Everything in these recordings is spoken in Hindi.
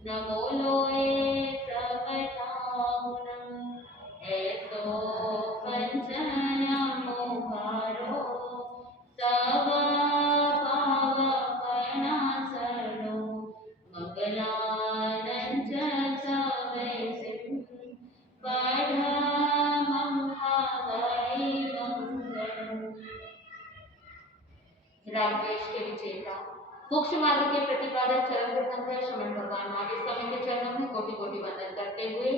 नमो लोए सब ठाकुरम ऐसो पंचन मुखारो सब पावकना सरो मंगलानंच सवे सिंह पढ़मं हवै मंगलम्। रामदेश के विजेता मोक्ष मार्ग के प्रतिपादक चरण प्रथम है श्रवण भगवान महावीर स्वामी के चरणों में कोटि कोटि वंदन करते हुए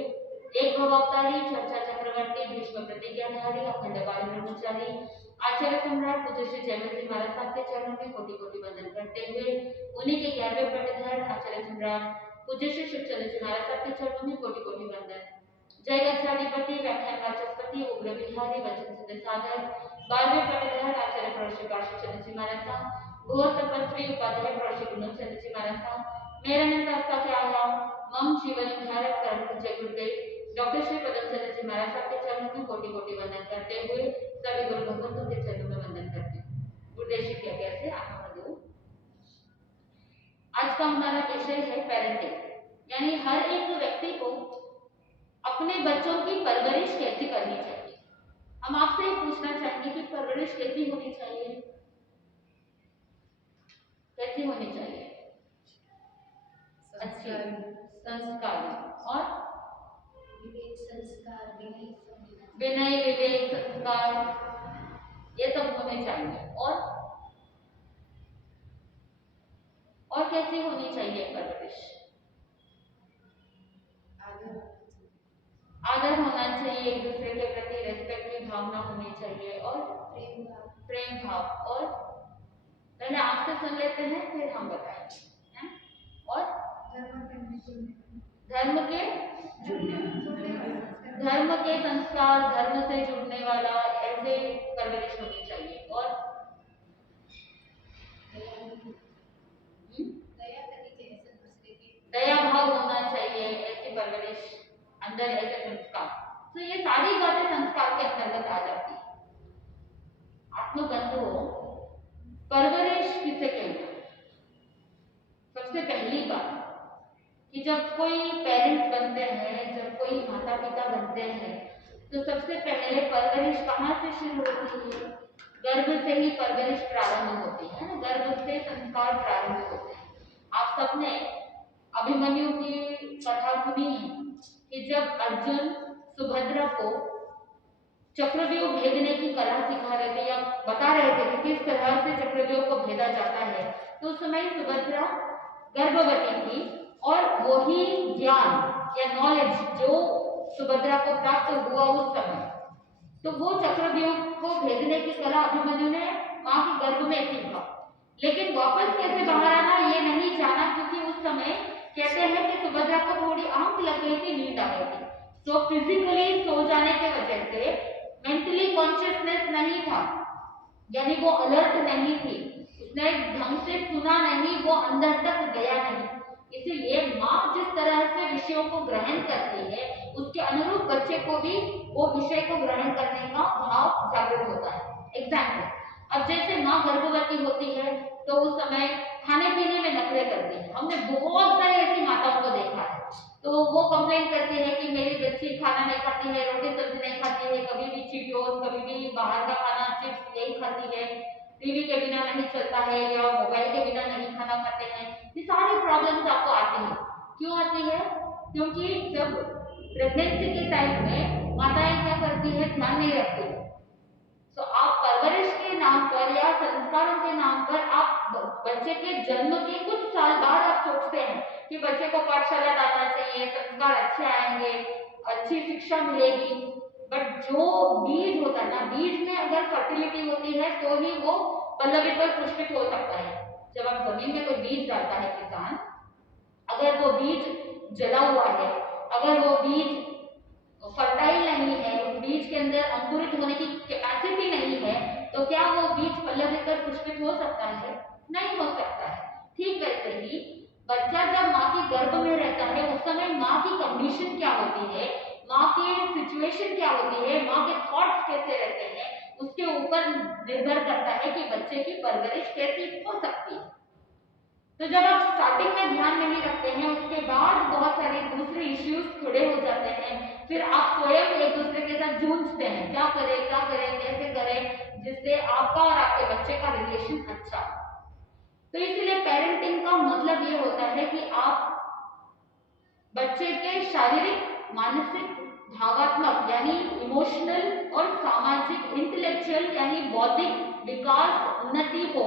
एक भवअवतारी चर्चा चक्रवर्ती भीष्म प्रतिज्ञाधारी अखंड बाल ब्रह्मचारी आचार्य सम्राट पूज्य श्री जयमल जी महाराज साहब के चरणों में कोटि कोटि वंदन करते हुए उन्हीं के 11वें पटधर आचार्य सम्राट पूज्य श्री शिवचंद्र जी महाराज साहब के चरणों में कोटि कोटि वंदन। जय गच्छाधिपति व्याख्यान वाचस्पति उग्र विहारी वचन सिद्ध सागर 12वें पटधर आचार्य प्रोश्री शिवचंद्र जी महाराज साहब घोर तपस्वी उपाध्याय प्रोश्री गुणचंद्र जी महाराज साहब मेरा अनंत आस्था के आयाम मम जीवन उद्धारक परम पूज्य गुरुदेव डॉक्टर श्री पदम चंद्र जी महाराज साहब के चरणों में कोटि कोटि वंदन करते हुए सभी गुरु भगवंतों के चरणों में वंदन करते हैं। गुरुदेव श्री क्या कैसे आप दो। आज का हमारा विषय है पेरेंटिंग, यानी हर एक व्यक्ति को अपने बच्चों की परवरिश कैसी करनी चाहिए। हम आपसे ये पूछना चाहेंगे कि परवरिश कैसी होनी चाहिए, कैसी होनी चाहिए? अच्छी, संस्कारी और विवेक संस्कार, विनय विवेक संस्कार ये सब होने चाहिए। और कैसी होनी चाहिए परवरिश? आदर होना चाहिए, एक दूसरे के प्रति रेस्पेक्ट की भावना होनी चाहिए और प्रेम भाव। और पहले आपसे सुन लेते हैं फिर हम बताएंगे। और धर्म के संस्कार, धर्म से जुड़ने वाला ऐसे परवरिश होनी चाहिए। और दया भाव होना चाहिए, ऐसी परवरिश, अंदर ऐसे संस्कार। तो ये सारी बातें संस्कार के अंतर्गत आ जाती है। आत्मबंधुओं, परवरिश किसे कहते हैं? सबसे पहली बात कि जब कोई पेरेंट्स बनते हैं, जब कोई माता पिता बनते हैं, तो सबसे पहले परवरिश कहाँ से शुरू होती है? गर्भ से ही परवरिश प्रारंभ होती है ना, गर्भ से संस्कार प्रारंभ होते हैं। आप सबने अभिमन्यु की कथा सुनी है कि जब अर्जुन सुभद्रा को चक्रव्यूह भेदने की कला सिखा रहे थे या बता रहे थे कि किस तरह से चक्रव्यूह को भेदा जाता है, तो उस समय सुभद्रा गर्भवती थी और वही ज्ञान या नॉलेज जो सुभद्रा को प्राप्त हुआ उस समय, तो वो चक्रव्यूह को भेदने की कला अभिमन्यु ने मां के गर्भ में सीखा। लेकिन वापस कैसे बाहर आना ये नहीं जाना, क्योंकि उस समय कहते हैं कि सुभद्रा को थोड़ी आंख लग गई थी, नींद आ गई थी। तो फिजिकली सो जाने के वजह से मेंटली कॉन्शियसनेस नहीं था, यानी वो अलर्ट नहीं थी, उसने ढंग से सुना नहीं, वो अंदर तक गया नहीं। इसीलिए माँ जिस तरह से विषयों को ग्रहण करती है उसके अनुरूप बच्चे को भी वो विषय को ग्रहण करने का भाव जागृत होता है। एग्जाम्पल, अब जैसे माँ गर्भवती होती है तो उस समय खाने पीने में नखरे करती है। हमने बहुत सारी ऐसी माताओं को देखा है, तो वो कंप्लेन करती है कि मेरी बच्ची खाना नहीं खाती है, रोटी सब्जी नहीं खाती है, कभी भी चीटोस, कभी भी बाहर का खाना, चिप्स यही खाती है, टीवी के बिना नहीं चलता है या मोबाइल के बिना नहीं खाना खाते हैं। ये सारी प्रॉब्लम्स आपको आती है। क्यों आती है? क्योंकि जब प्रेगनेंसी के टाइम में माताएं क्या करती है, ध्यान नहीं रखती। तो आप परवरिश के नाम पर या संस्कारों के नाम पर आप बच्चे के जन्म के कुछ साल बाद आप सोचते हैं कि बच्चे को पाठशाला डालना चाहिए, संस्कार अच्छे आएंगे, अच्छी शिक्षा मिलेगी। बट जो बीज होता है ना, बीज में अगर फर्टिलिटी होती है तो ही वो पल्लवित और पुष्पित हो सकता है। जब आप जमीन में कोई बीज डालता है किसान, अगर वो बीज जला हुआ है, अगर वो बीज फर्टाइल नहीं है, उस बीज के अंदर अंकुरित होने की कैपेसिटी नहीं है, तो क्या वो बीज पल्लवित और पुष्पित हो सकता है? नहीं हो सकता है। ठीक वैसे ही बच्चा जब माँ के गर्भ में रहता है उस समय माँ की कंडीशन क्या होती है, माँ की सिचुएशन क्या होती है, माँ के थॉट्स कैसे रहते हैं, उसके ऊपर निर्भर करता है कि बच्चे की परवरिश कैसी हो सकती है। तो जब आप स्टार्टिंग में ध्यान नहीं रखते हैं, उसके बाद फिर आप स्वयं एक दूसरे के साथ जूझते हैं, क्या करें कैसे करें जिससे आपका और आपके बच्चे का रिलेशन अच्छा हो। तो इसलिए पेरेंटिंग का मतलब ये होता है कि आप बच्चे के शारीरिक, मानसिक, भावात्मक यानी इमोशनल और सामाजिक, इंटेलेक्चुअल यानी बौद्धिक विकास उन्नति हो,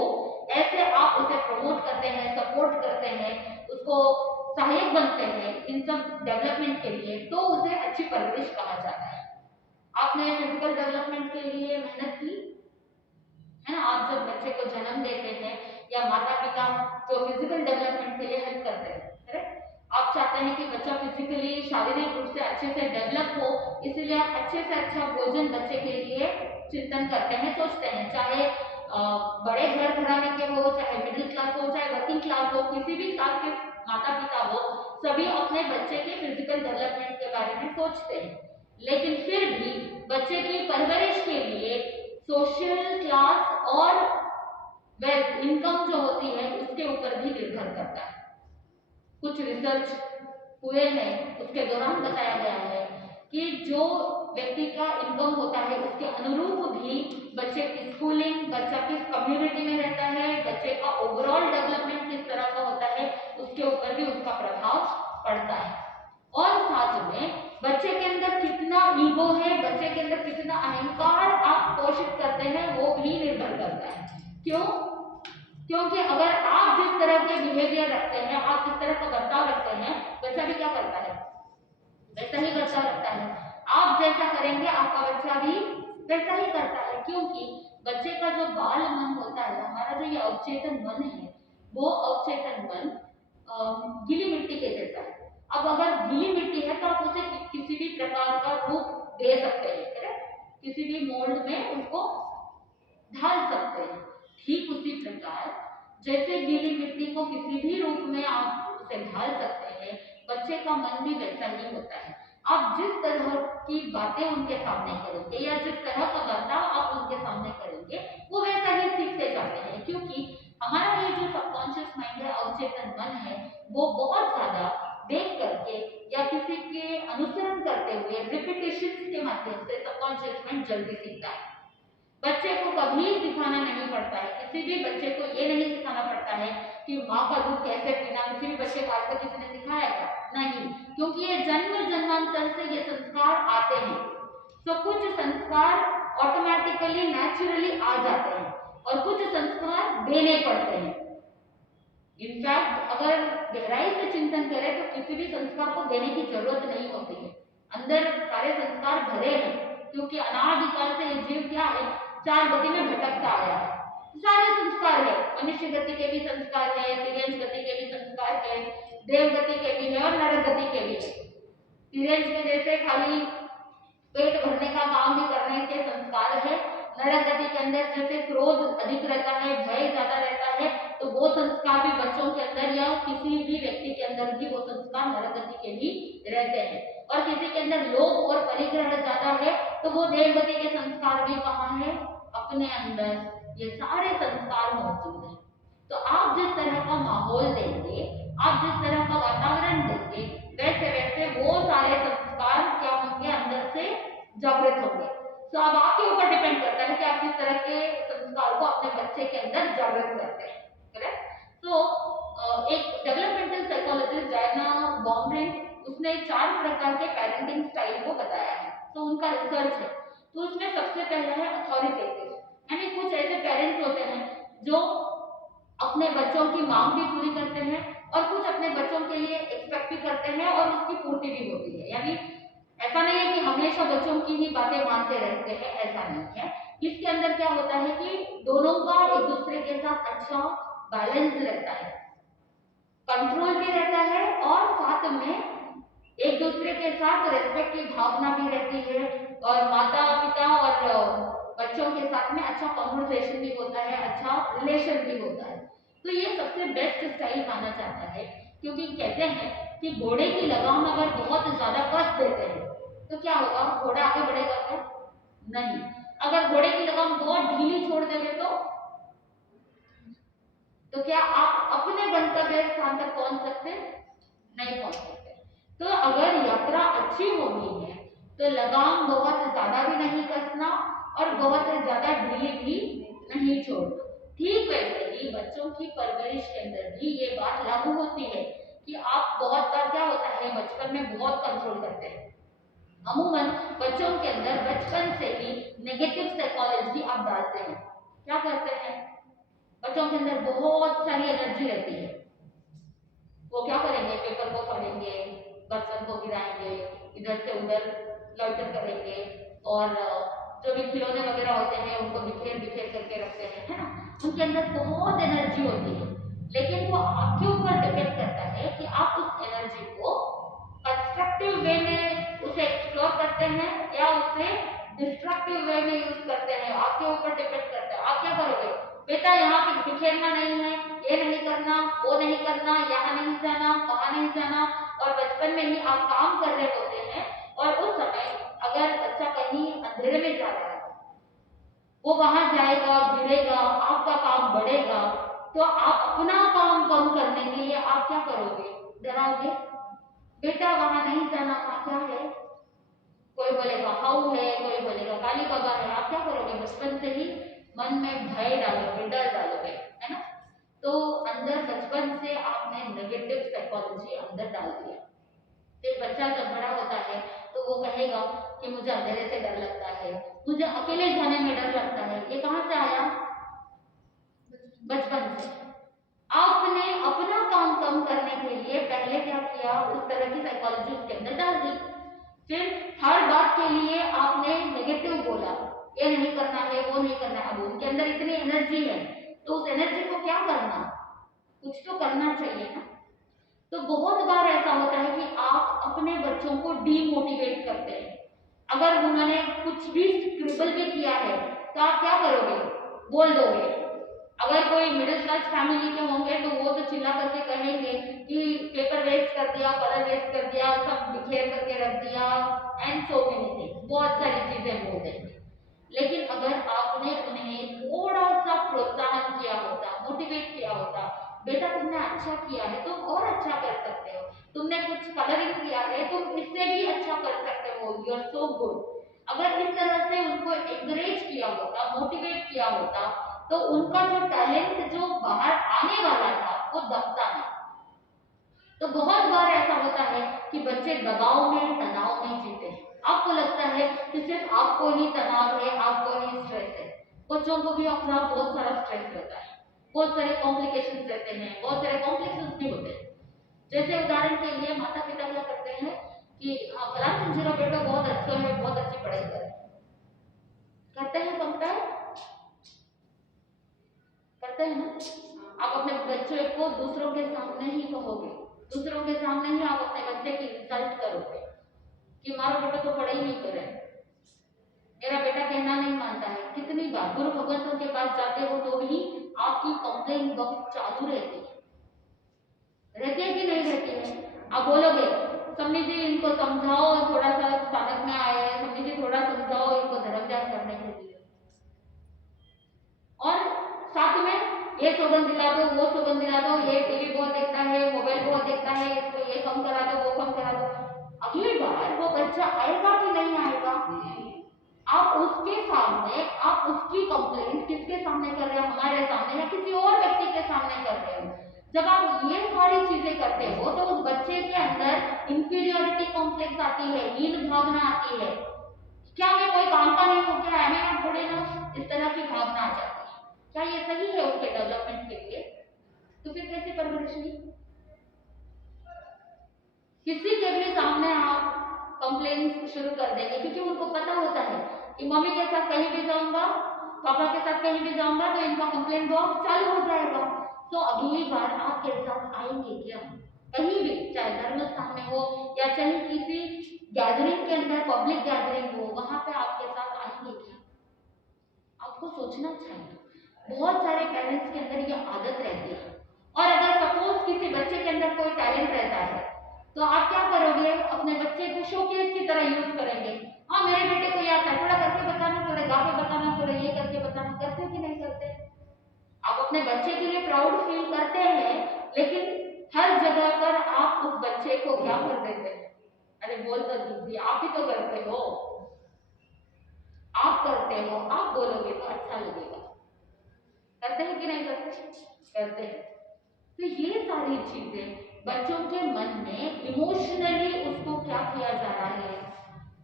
ऐसे आप उसे प्रमोट करते हैं, सपोर्ट करते हैं, उसको सहायक बनते हैं इन सब डेवलपमेंट के लिए, तो उसे अच्छी परवरिश कहा जाता है। आपने फिजिकल डेवलपमेंट के लिए मेहनत की है ना, आप जब बच्चे को जन्म देते हैं या माता पिता जो फिजिकल डेवलपमेंट के लिए हेल्प करते हैं, करेक्ट, आप चाहते हैं कि बच्चा फिजिकली शारीरिक रूप से अच्छे से डेवलप हो, इसलिए आप अच्छे से अच्छा भोजन बच्चे के लिए चिंतन करते हैं, सोचते हैं, चाहे बड़े घर घराने के हो, चाहे मिडिल क्लास हो, चाहे वर्किंग क्लास हो, किसी भी क्लास के माता पिता हो, सभी अपने बच्चे के फिजिकल डेवलपमेंट के बारे में सोचते हैं। लेकिन फिर भी बच्चे की परवरिश के लिए सोशल क्लास और वेल्थ, इनकम जो होती है उसके ऊपर भी निर्भर करता है। कुछ रिसर्च हुए हैं, उसके दौरान बताया गया है कि जो व्यक्ति का इनकम होता है उसके अनुरूप भी बच्चे की स्कूलिंग, बच्चा किस कम्युनिटी में रहता है, बच्चे का ओवरऑल डेवलपमेंट किस तरह का होता है, उसके ऊपर भी उसका प्रभाव पड़ता है। और साथ में बच्चे के अंदर कितना ईगो है, बच्चे के अंदर कितना अहंकार आप पोषित करते हैं, वो भी निर्भर करता है। क्यों? क्योंकि अगर आप जिस तरह के बिहेवियर रखते हैं, आप जिस तरह का बर्ताव रखते हैं, बच्चा भी क्या करता है, वैसा ही बर्ताव रखता है। आप जैसा करेंगे आपका बच्चा भी वैसा ही करता है, क्योंकि बच्चे का जो बाल मन होता है, हमारा जो ये अवचेतन मन है, वो अवचेतन मन गीली मिट्टी के जैसा है। अब अगर गीली मिट्टी है तो आप उसे किसी भी प्रकार का रूप दे सकते हैं, करेक्ट, किसी भी मोल्ड में उसको ढाल सकते हैं। ठीक उसी प्रकार जैसे गीली मिट्टी को किसी भी रूप में आप उसे ढाल सकते हैं, बच्चे का मन भी वैसा ही होता है। आप जिस तरह की बातें उनके सामने करेंगे या जिस तरह का बर्ताव आप उनके सामने करेंगे, वो वैसा ही सीखते जाते हैं, क्योंकि हमारा ये जो सबकॉन्शियस माइंड है, अवचेतन मन है, वो बहुत ज्यादा देख करके या किसी के अनुसरण करते हुए रिपीटेशन के माध्यम से सबकॉन्शियस माइंड जल्दी सीखता है। बच्चे को कभी सिखाना नहीं पड़ता है, किसी भी बच्चे को ये नहीं सिखाना पड़ता है कि माँ का दूध कैसे पीना, किसी भी बच्चे को आज तक किसी ने सिखाया क्या? नहीं, क्योंकि ये जन्म जन्मांतर से ये संस्कार आते हैं। तो कुछ संस्कार ऑटोमेटिकली नेचुरली आ जाते हैं और कुछ संस्कार देने पड़ते हैं। इनफैक्ट अगर गहराई से चिंतन करें तो किसी भी संस्कार को देने की जरूरत नहीं होती है, अंदर सारे संस्कार भरे हैं, क्योंकि अनादिकाल से ये जीव क्या है, चार गति में भटकता आया है। सारे संस्कार है, मनुष्य गति के भी संस्कार है, तिर्यंश गति के भी संस्कार है, देव गति के भी है और नरक गति के भी है। तिर्यंश के जैसे खाली पेट भरने का काम भी करने के संस्कार है, नरक गति के अंदर जैसे क्रोध अधिक रहता है, भय ज्यादा रहता है, तो वो संस्कार भी बच्चों के अंदर या किसी भी व्यक्ति के अंदर भी वो संस्कार नरक गति के भी रहते हैं। और किसी के अंदर लोभ और परिग्रह ज्यादा है तो वो देवगति के संस्कार भी कहाँ है, अपने अंदर ये सारे संस्कार मौजूद हैं। तो आप जिस तरह का माहौल देंगे, आप जिस तरह का वातावरण देंगे, वैसे वैसे वो सारे संस्कार क्या होंगे, अंदर से जागृत होंगे। तो अब आपके ऊपर डिपेंड करता है कि आप किस तरह के संस्कार को अपने बच्चे के अंदर जागृत करते हैं, करेक्ट। तो एक डेवलपमेंटल साइकोलॉजिस्ट डायना बॉम्ब्रिंग, उसने 4 प्रकार के पेरेंटिंग स्टाइल को बताया है, तो उनका रिसर्च है। तो उसमें सबसे पहला है अथॉरिटेटिव, यानी कुछ ऐसे पेरेंट्स होते हैं जो अपने बच्चों की मांग भी पूरी करते हैं और कुछ अपने बच्चों के लिए एक्सपेक्ट भी करते हैं और उसकी पूर्ति भी होती है। यानी ऐसा नहीं है कि हमेशा बच्चों की ही बातें मानते रहते हैं, ऐसा नहीं है। इसके अंदर क्या होता है कि दोनों का एक दूसरे के साथ अच्छा बैलेंस रहता है, कंट्रोल भी रहता है और साथ में एक दूसरे के साथ रेस्पेक्ट की भावना भी रहती है और माता पिता और बच्चों के साथ में अच्छा कॉन्वर्सेशन भी होता है, अच्छा रिलेशन भी होता है। तो ये सबसे बेस्ट स्टाइल माना जाता है, क्योंकि कहते हैं कि घोड़े की लगाम अगर बहुत ज्यादा कस देते हैं तो क्या होगा, घोड़ा आगे बढ़ेगा क्या? नहीं। अगर घोड़े की लगाम बहुत ढीली छोड़ देंगे तो क्या आप अपने गंतव्य स्थान तक पहुंच सकते? नहीं पहुंच सकते। तो अगर यात्रा अच्छी होनी है तो लगाम बहुत ज्यादा भी नहीं कसना और बहुत ज्यादा ढीली भी नहीं छोड़ना। ठीक वैसे ही बच्चों की परवरिश के अंदर भी ये बात लागू होती है कि आप बहुत बार क्या होता है बचपन में बहुत कंट्रोल करते हैं। अमूमन बच्चों के अंदर बचपन से ही नेगेटिव साइकोलॉजी आप डालते हैं। क्या करते हैं, बच्चों के अंदर बहुत सारी एनर्जी रहती है। वो क्या करेंगे, पेपर को फाड़ेंगे, बर्तन को गिराएंगे, इधर से उधर लॉइटर करेंगे और जो भी खिलौने वगैरह होते हैं उनको बिखेर बिखेर करके रखते हैं, है ना। उनके अंदर बहुत एनर्जी होती है, लेकिन वो आपके ऊपर डिपेंड करता है कि आप उस एनर्जी को कंस्ट्रक्टिव वे में उसे एक्सप्लोर करते हैं या उसे डिस्ट्रक्टिव वे में यूज करते हैं। आपके ऊपर डिपेंड करता है। आप क्या करोगे, बेटा यहाँ पे बिखेरना नहीं है, ये नहीं करना, वो नहीं करना, यहाँ नहीं जाना, वहां नहीं जाना। और बचपन में ही आप काम कर रहे होते हैं और उस समय अगर बच्चा कहीं अंधेरे में जा रहा है, वो वहां जाएगा, गिरेगा, आपका काम बढ़ेगा, तो आप अपना काम कम करने के लिए आप क्या करोगे, डराओगे, बेटा वहां नहीं जाना, वहां क्या है, कोई बोलेगा हाउ है, कोई बोलेगा काली बाबा है। आप क्या करोगे, बचपन से ही मन में भय डालोगे, डर डालोगे, है ना। तो अंदर बचपन से आपने नेगेटिव साइकोलॉजी अंदर डाल दिया। फिर बच्चा जब बड़ा होता है तो वो कहेगा कि मुझे अंधेरे से डर लगता है, मुझे अकेले जाने में डर लगता है। ये कहां से आया, बचपन से। आपने अपना काम कम करने के लिए पहले क्या किया, उस तरह की साइकोलॉजी उसके अंदर डाल दी। फिर हर बात के लिए आपने नेगेटिव बोला, ये नहीं करना है, वो नहीं करना है। अब उनके अंदर इतनी एनर्जी है तो उस एनर्जी को क्या करना, कुछ तो करना चाहिए ना। तो बहुत बार ऐसा होता है कि आप अपने बच्चों को डीमोटिवेट करते हैं। अगर उन्होंने कुछ भी स्क्रिबल भी किया है तो आप क्या करोगे, बोल दोगे। अगर कोई मिडिल क्लास फैमिली के होंगे तो वो तो चिल्ला करके कहेंगे कि पेपर वेस्ट कर दिया, कलर वेस्ट कर दिया, सब बिखेर करके रख दिया, एंड सो मेनी थिंग्स, बहुत सारी चीजें बोल देंगे। लेकिन अगर आपने उन्हें थोड़ा सा प्रोत्साहन किया होता, मोटिवेट किया होता, बेटा तुमने अच्छा किया है, तुम और अच्छा कर सकते हो, तुमने कुछ कलरिंग किया है, तुम इससे भी अच्छा कर सकते हो, यू आर सो गुड। अगर इस तरह से उनको एनकरेज किया होता, मोटिवेट किया होता, तो उनका जो टैलेंट जो बाहर आने वाला था वो दबता नहीं। तो बहुत बार ऐसा होता है कि बच्चे दबाव में, तनाव में जीते हैं। आपको लगता है कि सिर्फ आपको ही तनाव है, आपको ही स्ट्रेस है। बच्चों को भी अपना बहुत सारा स्ट्रेस रहता है, बहुत सारे कॉम्प्लिकेशंस रहते हैं, बहुत सारे कॉम्प्लेक्सेस भी होते हैं। जैसे उदाहरण के लिए माता पिता क्या करते हैं कि फलाना समझेगा बेटा बहुत अच्छा है, बहुत अच्छी पढ़ाई करे, करते हैं कंपेयर, करते हैं ना। आप अपने बच्चे को दूसरों के सामने ही कहोगे, दूसरों के सामने ही आप अपने बच्चे की इंसल्ट करोगे कि हमारा बेटा तो पढ़ाई नहीं करे, मेरा बेटा कहना नहीं मानता है। कितनी बार गुरु भगवंतों के पास जाते हो तो भी आपकी कंप्लेन बॉक्स चालू रहती है कि नहीं रहती है। आप बोलोगे सम्मी जी इनको समझाओ, थोड़ा सा स्थानक में आए हैं, सम्मी जी थोड़ा समझाओ इनको धर्म त्याग करने के लिए, और साथ में ये सौगंध दिला दो, वो सौगंध दिला दो, ये टीवी बहुत देखता है, मोबाइल बहुत देखता है, इसको ये कम करा दो, वो कम करा दो। अगली बार वो बच्चा आएगा कि नहीं आएगा, आप उसके सामने, आप उसकी कंप्लेंट किसके सामने कर रहे हो, हमारे सामने या किसी और व्यक्ति के सामने कर रहे हो। जब आप ये सारी चीजें करते हो तो उस बच्चे के अंदर इंफीरियोरिटी कॉम्प्लेक्स आती है, हीन भावना आती है, क्या मैं कोई काम का नहीं हूँ, क्या है मैं थोड़े ना, इस तरह की भावना आ जाती है। क्या ये सही है उनके डेवलपमेंट के लिए? तो फिर कैसे परवरिश हुई? किसी के भी सामने आप कंप्लेन शुरू कर देंगे, क्योंकि उनको पता होता है कि मम्मी के साथ कहीं भी जाऊंगा, पापा के साथ कहीं भी जाऊंगा तो इनका कंप्लेन बॉक्स चालू हो जाएगा। तो अगली बार आपके साथ आएंगे क्या, कहीं भी, चाहे धर्म स्थान में हो या चाहे किसी गैदरिंग के अंदर, पब्लिक गैदरिंग हो, वहां पे आपके साथ आएंगे क्या? आपको सोचना चाहिए। बहुत सारे पेरेंट्स के अंदर ये आदत रहती है। और अगर सपोज किसी बच्चे के अंदर कोई टैलेंट रहता है तो आप क्या करोगे, अपने बच्चे को शोकेस की तरह यूज करेंगे। हाँ मेरे बेटे को ये आता है, थोड़ा करके बताना, थोड़ा गा के बताना, थोड़ा ये करके बताना। करते कि नहीं करते? आप अपने बच्चे के लिए प्राउड फील करते हैं, लेकिन हर जगह पर आप उस बच्चे को क्या कर देते हैं, अरे में बोल कर दीजिए, आप ही तो करते हो, आप करते हो, आप बोलोगे तो अच्छा लगेगा। करते हैं कि नहीं करते? करते हैं। तो ये सारी चीजें बच्चों के मन में इमोशनली उसको क्या किया जा रहा है,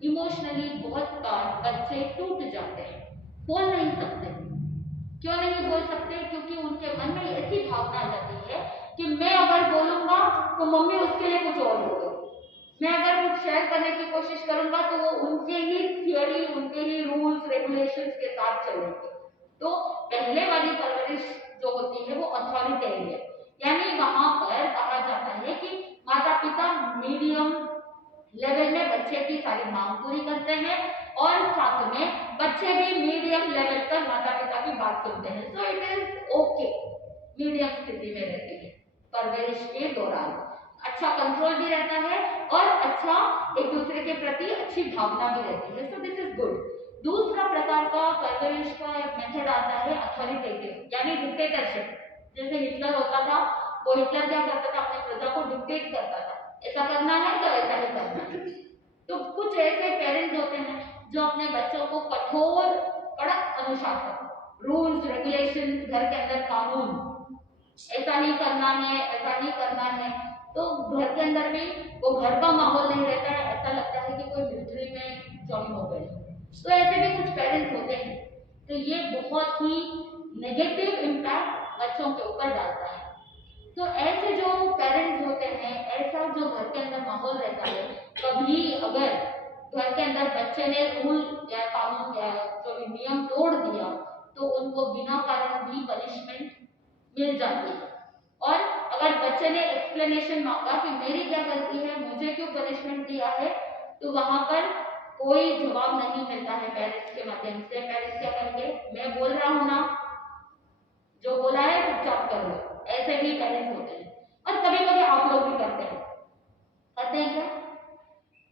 इमोशनली बहुत बार बच्चे टूट जाते हैं, बोल नहीं सकते। क्यों नहीं बोल सकते? क्योंकि उनके मन में ऐसी भावना आ जाती है कि मैं अगर बोलूंगा तो मम्मी उसके लिए कुछ और बोलेगी, मैं अगर कुछ शेयर करने की कोशिश करूंगा तो वो उनके ही थियोरी, उनके ही रूल्स रेगुलेशंस के साथ चलेंगे। तो पहले वाली परवरिश जो होती है वो अथॉरिटेरियन, यानी वहां पर कहा जाता है कि माता पिता मीडियम लेवल में बच्चे की सारी मांग पूरी करते हैं और साथ में बच्चे भी मीडियम लेवल पर माता पिता की बात सुनते हैं। So it is okay, medium स्थिति में रहती है परवरिश के दौरान। अच्छा कंट्रोल भी रहता है और अच्छा एक दूसरे के प्रति अच्छी भावना भी रहती है। So this is good. दूसरा प्रकार का परवरिश का मेथड आता है अथॉरिटेटिव, यानी डिक्टेटरशिप। जैसे हिटलर होता था, वो हिटलर क्या करता था, अपनी प्रजा को डिक्टेट करता था, ऐसा करना है तो ऐसा ही करना है। तो कुछ ऐसे पेरेंट्स होते हैं जो अपने बच्चों को कठोर कड़क अनुशासन, रूल्स रेगुलेशन, घर के अंदर कानून, ऐसा नहीं करना है, ऐसा नहीं करना है, तो घर के अंदर भी वो घर का माहौल नहीं रहता है, ऐसा लगता है कि कोई मिलिट्री में ज्वाइन हो गए। तो ऐसे भी कुछ पेरेंट्स होते हैं। तो ये बहुत ही नेगेटिव इम्पैक्ट बच्चों के ऊपर डालता है। तो ऐसे जो पेरेंट्स होते हैं, ऐसा जो घर के अंदर माहौल रहता है, कभी अगर घर के अंदर बच्चे ने रूल या कानून या जो भी नियम तोड़ दिया तो उनको बिना कारण भी पनिशमेंट मिल जाती है। और अगर बच्चे ने एक्सप्लेनेशन मांगा कि मेरी क्या गलती है, मुझे क्यों पनिशमेंट दिया है, तो वहां पर कोई जवाब नहीं मिलता है पेरेंट्स के माध्यम से। पेरेंट्स क्या करेंगे, मैं बोल रहा हूं ना, जो बोला है चुपचाप कर लो, ऐसे भी पेरेंट्स होते हैं। और कभी कभी आप लोग भी करते हैं। करते हैं क्या?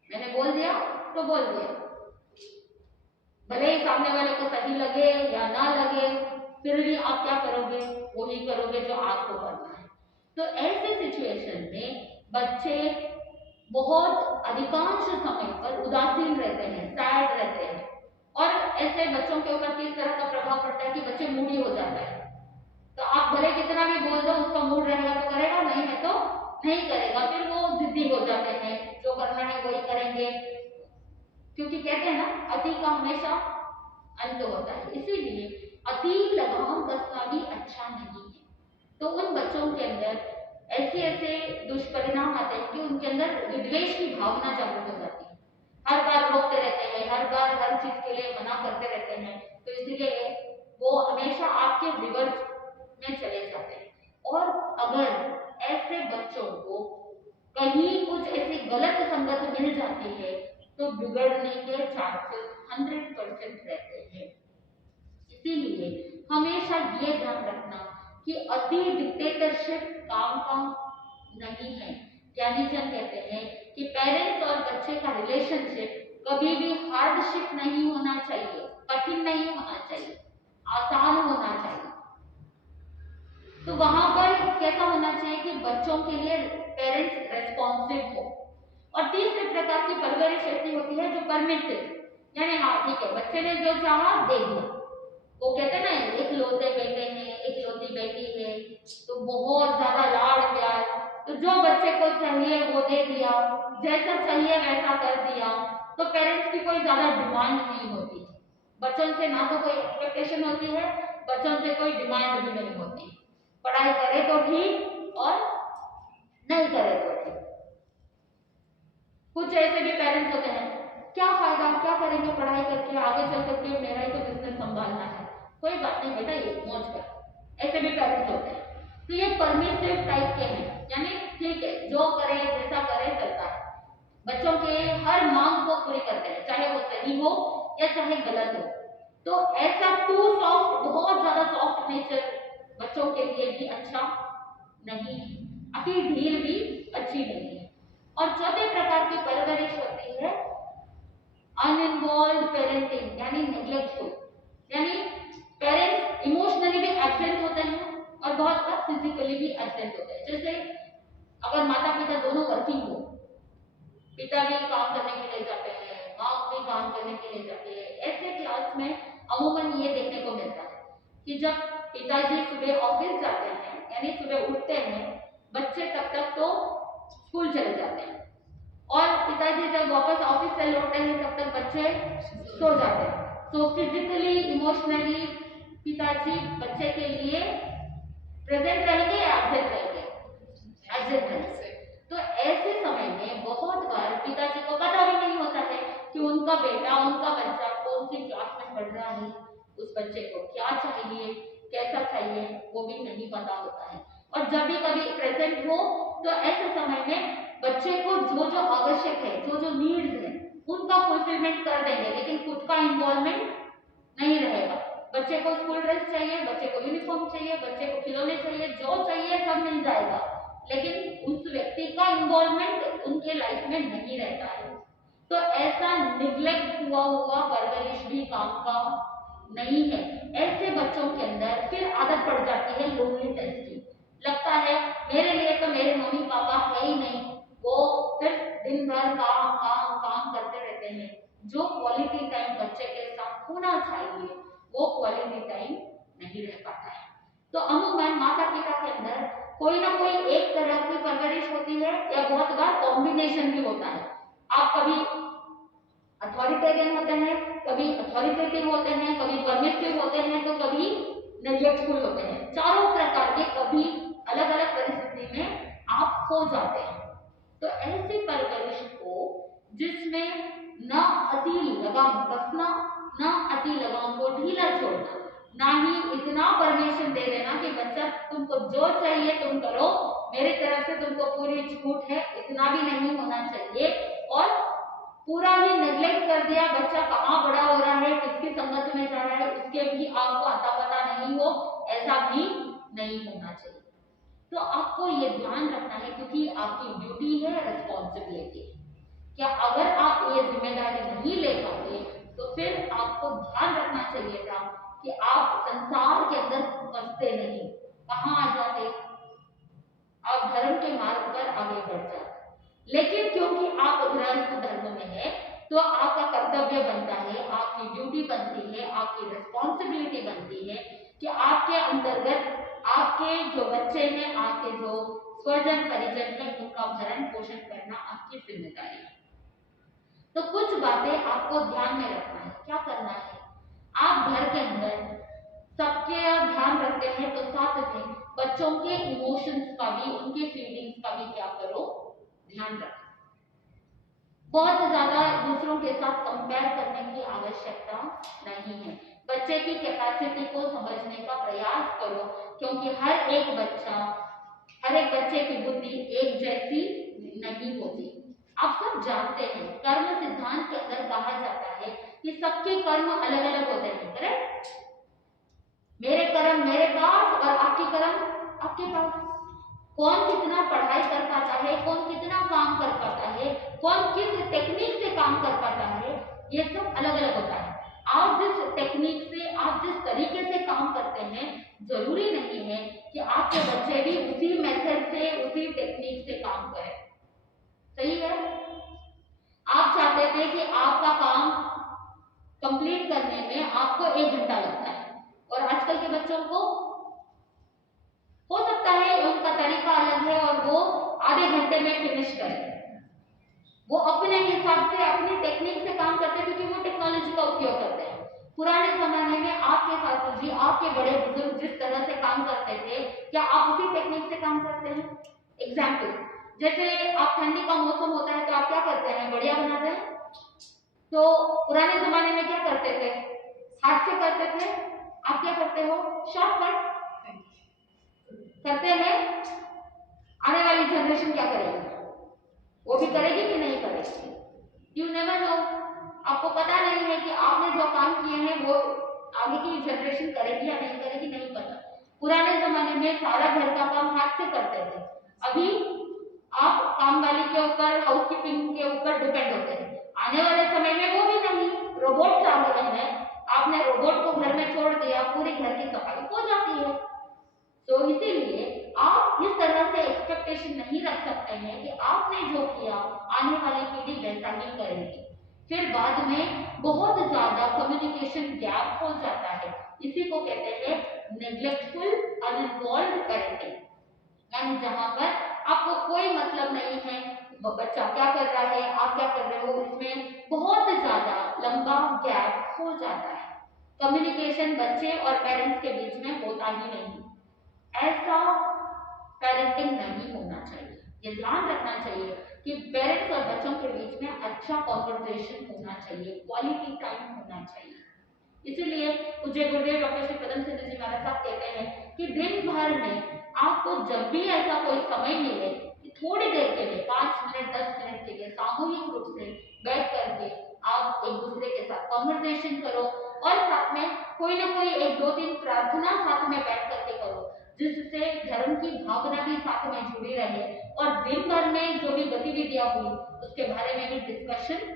मैंने बोल दिया तो बोल दिया, भले ही सामने वाले को सही लगे या ना लगे, फिर भी आप क्या करोगे, वही करोगे जो आपको करना है। तो ऐसे सिचुएशन में बच्चे बहुत अधिकांश समय पर उदासीन रहते हैं, सैड रहते हैं। और ऐसे बच्चों के ऊपर किस तरह का प्रभाव पड़ता है कि बच्चे मूडी हो जाता है। तो आप भले कितना भी बोल दो, उसका मूड रहेगा तो करेगा, नहीं है तो नहीं करेगा। फिर वो जिद्दी हो जाते हैं, जो करना है वही करेंगे, क्योंकि कहते हैं ना अति का हमेशा अंत होता है। इसीलिए अति लगाम कसना भी अच्छा नहीं है। तो उन बच्चों के अंदर ऐसे ऐसे दुष्परिणाम आते हैं कि उनके अंदर विद्वेष की भावना जागृत हो जाती है, हर बार रोकते रहते हैं, हर बार हर चीज के लिए मना करते रहते हैं। तो इसीलिए वो हमेशा आपके रिवर्स में चले जाते हैं। और अगर ऐसे बच्चों को कहीं कुछ ऐसी गलत संगत मिल जाती है तो बिगड़ने के चांसेस 100% रहते हैं। इसीलिए हमेशा ये ध्यान रखना कि अति डिक्टेटरशिप काम का नहीं है। ज्ञानीजन कहते हैं कि पेरेंट्स और बच्चे का रिलेशनशिप कभी भी हार्डशिप नहीं होना चाहिए, कठिन नहीं होना चाहिए, आसान होना चाहिए। तो वहां पर कैसा होना चाहिए कि बच्चों के लिए पेरेंट्स रेस्पॉन्सिव हो। और तीसरे प्रकार की परवरिश ऐसी होती है जो परमिसिव, यानी हाँ ठीक है, बच्चे ने जो चाहा दे दिया। वो कहते हैं ना इकलौते बेटे हैं, इकलौती बेटी है, तो बहुत ज्यादा लाड़ प्यार, तो जो बच्चे को चाहिए वो दे दिया, जैसा चाहिए वैसा कर दिया। तो पेरेंट्स की कोई ज्यादा डिमांड नहीं होती, बच्चों से ना तो कोई एक्सपेक्टेशन होती है, बच्चों से कोई डिमांड भी नहीं होती। पढ़ाई करे तो ठीक और नहीं करे तो ठीक। कुछ ऐसे भी पेरेंट्स होते हैं, क्या फायदा, क्या करेंगे पढ़ाई करके, आगे चल करके मेरा ही तो बिजनेस संभालना है, कोई बात नहीं बेटा ये मौज कर। ऐसे भी पेरेंट्स होते हैं। तो ये परमिसिव टाइप के हैं, यानी ठीक है जो करे जैसा करे चलता है, बच्चों के हर मांग को पूरी करते हैं, चाहे वो सही हो या चाहे गलत हो। तो ऐसा टू सॉफ्ट, बहुत ज्यादा सॉफ्ट नेचर बच्चों के लिए भी अच्छा नहीं है, अति ढील भी अच्छी नहीं है। और चौथे प्रकार की परवरिश होती है अनइन्वॉल्व पेरेंटिंग, यानी नेग्लेक्टफुल, यानी पेरेंट्स इमोशनली भी एब्सेंट होते हैं और बहुत बार फिजिकली भी एब्सेंट होते हैं। जैसे अगर माता पिता दोनों वर्किंग हो, पिता भी काम करने के लिए जाते हैं, माँ भी काम करने के लिए जाती है। ऐसे क्लास में अमूमन ये देखने को मिलता है कि जब पिताजी सुबह ऑफिस जाते हैं, यानी सुबह उठते हैं, बच्चे तब तक तो स्कूल चले जाते हैं, और पिताजी जब वापस ऑफिस से लौटते हैं तब तक बच्चे सो जाते हैं। तो फिजिकली इमोशनली पिताजी बच्चे के लिए प्रेजेंट रहेंगे या एब्सेंट रहेंगे? एब्सेंट रहेंगे। तो ऐसे समय में बहुत बार पिताजी को पता भी नहीं होता है कि उनका बेटा, उनका बच्चा कौन सी क्लास में पढ़ रहा है, उस बच्चे को क्या चाहिए, कैसा चाहिए, वो भी नहीं पता होता है। और जब भी कभी प्रेजेंट हो तो ऐसे समय में बच्चे को जो जो आवश्यक है, जो जो नीड्स है, उनका फुलफिलमेंट कर देंगे, लेकिन खुद का इन्वॉल्वमेंट नहीं रहेगा। बच्चे को स्कूल ड्रेस चाहिए, बच्चे को यूनिफॉर्म चाहिए, बच्चे को खिलौने चाहिए, जो चाहिए सब मिल जाएगा, लेकिन उस व्यक्ति का इन्वॉल्वमेंट उनके लाइफ में नहीं रहता है। तो ऐसा निग्लेक्ट हुआ परवरिश भी काम का नहीं है। ऐसे बच्चों के अंदर फिर आदत पड़ जाती है लोनलीनेस की। लगता है मेरे लिए तो मेरे मम्मी पापा है ही नहीं, वो सिर्फ दिन भर काम काम काम करते रहते हैं। जो क्वालिटी टाइम बच्चे के साथ होना चाहिए वो क्वालिटी टाइम नहीं रह पाता है। तो अमूमन माता पिता के अंदर कोई ना कोई एक तरह की परवरिश होती है, या बहुत बार कॉम्बिनेशन भी होता है। आप कभी अथॉरिटेरियन होते हैं, कभी अथॉरिटेटिव होते हैं, कभी परमिसिव होते हैं, तो कभी नेग्लेक्टफुल होते हैं। चारों प्रकार के कभी अलग अलग परिस्थिति में आप खो जाते हैं। तो ऐसी परवरिश को जिसमें न अति लगाम कसना, न अति लगाम को ढीला छोड़ना, ना ही इतना परमिशन दे देना कि बच्चा तुमको जो चाहिए तुम करो, मेरी तरफ से तुमको पूरी छूट है, इतना भी नहीं होना चाहिए। और पूरा ही नेग्लेक्ट कर दिया, बच्चा कहाँ बड़ा हो रहा है, किसकी संगत में जा रहा है, उसके भी आपको अता पता नहीं हो, ऐसा भी नहीं होना चाहिए। तो आपको ये ध्यान रखना है, क्योंकि आपकी ड्यूटी है, रिस्पॉन्सिबिलिटी। क्या अगर आप ये जिम्मेदारी नहीं ले पाते तो फिर आपको ध्यान रखना चाहिए था कि आप संसार के अंदर फंसते नहीं, कहाँ आ जाते, आप धर्म के मार्ग पर आगे बढ़ जाते। लेकिन क्योंकि आप गृहस्थ धर्म में है, तो आपका कर्तव्य बनता है, आपकी ड्यूटी बनती है, आपकी रिस्पॉन्सिबिलिटी बनती है कि आपके अंतर्गत आपके जो बच्चे हैं, आपके जो स्वजन परिजन हैं, उनका भरण पोषण करना आपकी जिम्मेदारी है। तो कुछ बातें आपको ध्यान में रखना है। क्या करना है? आप घर के अंदर सबके ध्यान रखते हैं, तो साथ में बच्चों के इमोशंस का भी, उनके फीलिंग्स का भी क्या करो, ध्यान रखो। बहुत ज्यादा दूसरों के साथ कंपेयर करने की आवश्यकता नहीं है। बच्चे की कैपेसिटी को समझने का प्रयास करो, क्योंकि हर एक बच्चे की बुद्धि एक जैसी नहीं होती। आप सब जानते हैं, कर्म सिद्धांत के अंदर कहा जाता है कि सबके कर्म अलग अलग होते हैं, करेक्ट? मेरे कर्म मेरे पास और आपके कर्म आपके पास। कौन कितना पढ़ाई कर पाता है, कौन कितना काम कर पाता है, कौन किस टेक्निक से काम कर पाता है, ये सब अलग अलग होता है। आप जिस टेक्निक से, आप जिस तरीके से काम करते हैं, जरूरी नहीं है कि आपके बच्चे भी उसी मेथड से, उसी टेक्निक से काम करें। सही है? आप चाहते थे कि आपका काम कंप्लीट करने में आपको 1 घंटा लगता है, और आजकल के बच्चों को हो सकता है उनका तरीका अलग है और वो आधे घंटे में फिनिश करें। वो अपने हिसाब से, अपनी टेक्निक से काम करते हैं, क्योंकि वो टेक्नोलॉजी का उपयोग करते हैं। पुराने जमाने में आपके सासू जी, आपके बड़े बुजुर्ग जिस तरह से काम करते थे, क्या आप उसी टेक्निक से काम करते हैं? एग्जाम्पल, जैसे आप ठंडी का मौसम होता है तो आप क्या करते हैं, बढ़िया बनाते हैं। तो पुराने जमाने में क्या करते थे, हाथ से करते थे। आप क्या करते हो, शॉर्टकट करते हैं। आने वाली जनरेशन क्या करेगी, वो भी करेगी कि नहीं करेगी? You never know. आपको पता नहीं है कि आपने जो काम किए हैं वो आगे की जनरेशन करेगी या नहीं करेगी, नहीं पता। पुराने जमाने में सारा घर का काम हाथ से करते थे। अभी आप काम वाली के ऊपर, हाउसकीपिंग के ऊपर डिपेंड होते हैं। आने वाले समय में वो भी नहीं, रोबोट आ रहे हैं। आपने रोबोट को घर में छोड़ दिया, पूरी घर की सफाई हो जाती है। तो इसीलिए आप इस तरह से एक्सपेक्ट एक्सपेक्टेशन नहीं रख सकते हैं कि आपने जो किया आने वाली पीढ़ी वैसा ही करेगी। फिर बाद में बहुत ज्यादा कम्युनिकेशन गैप हो जाता है। इसी को कहते हैं नेग्लेक्टफुल अनइन्वॉल्व्ड पेरेंटिंग, यानी जहां पर आपको कोई मतलब नहीं है बच्चा क्या कर रहा है, आप क्या कर रहे हो, इसमें बहुत ज्यादा लंबा गैप हो जाता है। कम्युनिकेशन बच्चे और पेरेंट्स के बीच में होता ही नहीं। ऐसा पेरेंटिंग नहीं होना चाहिए। ये ध्यान रखना चाहिए कि पेरेंट्स और बच्चों के बीच में अच्छा कॉन्वर्सेशन होना चाहिए, क्वालिटी टाइम होना चाहिए। इसीलिए पूज्य गुरुदेव डॉक्टर श्री पदम सिंह जी महाराज साहब कहते हैं कि दिन भर में आपको जब भी ऐसा कोई समय मिले कि थोड़ी देर के लिए 5 मिनट 10 मिनट के लिए सामूहिक रूप से बैठ करके आप एक दूसरे के साथ कॉन्वर्सेशन करो, और साथ में कोई ना कोई 1-2-3 प्रार्थना साथ में बैठ करके करो, जिससे धर्म की भावना भी साथ में जुड़ी रहे, और दिन भर में जो भी गतिविधियां हुई उसके बारे में भी डिस्कशन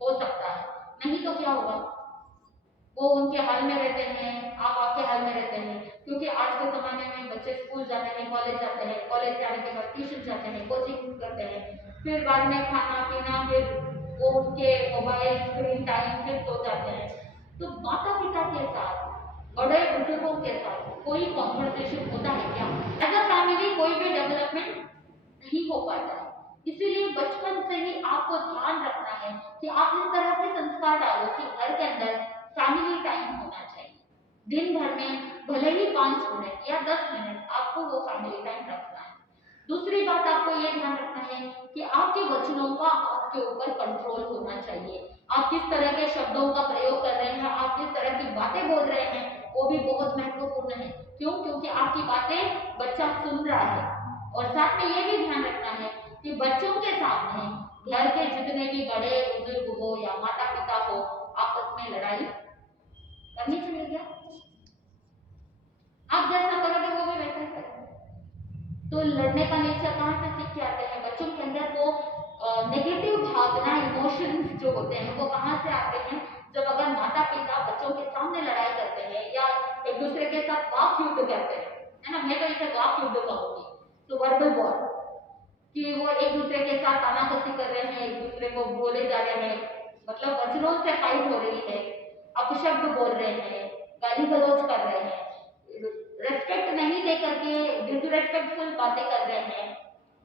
हो सकता है। नहीं तो क्या होगा, वो उनके हाल में रहते हैं, आप आपके हाल में रहते हैं, क्योंकि आज के जमाने में बच्चे स्कूल जाते हैं, कॉलेज जाते हैं, कॉलेज से आने के बाद ट्यूशन जाते हैं, कोचिंग करते हैं, फिर बाद में खाना पीना, फिर वो उनके मोबाइल स्क्रीन टाइम, फिर सो जाते हैं। तो माता पिता के साथ, बड़े बुजुर्गों के साथ कोई कॉन्वर्सेशन होता है क्या? एज अ फैमिली कोई भी डेवलपमेंट नहीं हो पाता है। इसीलिए बचपन से ही आपको ध्यान रखना है कि आप इस तरह के संस्कार डालो कि घर के अंदर फैमिली टाइम होना चाहिए। दिन भर में भले ही 5 मिनट या 10 मिनट आपको वो फैमिली टाइम रखना है। दूसरी बात आपको ये ध्यान रखना है कि आपके वचनों का आपके ऊपर कंट्रोल होना चाहिए। आप किस तरह के शब्दों का प्रयोग कर रहे हैं, आप किस तरह की बातें बोल रहे हैं, वो भी बहुत महत्वपूर्ण है। क्यों? क्योंकि आपकी बातें बच्चा सुन रहा है। और साथ में ये भी ध्यान रखना है कि बच्चों के सामने घर के जितने भी बड़े बुजुर्ग हो या माता पिता हो, आपस में लड़ाई करनी चाहिए क्या? आप जैसा करोगे वो भी वैसा ही करेंगे। तो लड़ने का नेचर कहाँ से सीख के आते हैं? बच्चों के अंदर वो नेगेटिव भावना, इमोशंस जो होते हैं वो कहाँ से आते हैं? जब अगर माता पिता बच्चों के सामने लड़ाई करते हैं या एक दूसरे के साथ वाक युद्ध करते हैं, है ना, मैं तो इसे वाक युद्ध कहूंगी, तो वर्बल वॉर, कि वो एक दूसरे के साथ तानाकसी कर रहे हैं, एक दूसरे को बोले जा रहे हैं, मतलब वज्रों से फाइट हो रही है, अपशब्द बोल रहे हैं, गाली गलौज कर रहे हैं, रेस्पेक्ट नहीं दे करके डिसरेस्पेक्टफुल बातें कर रहे हैं,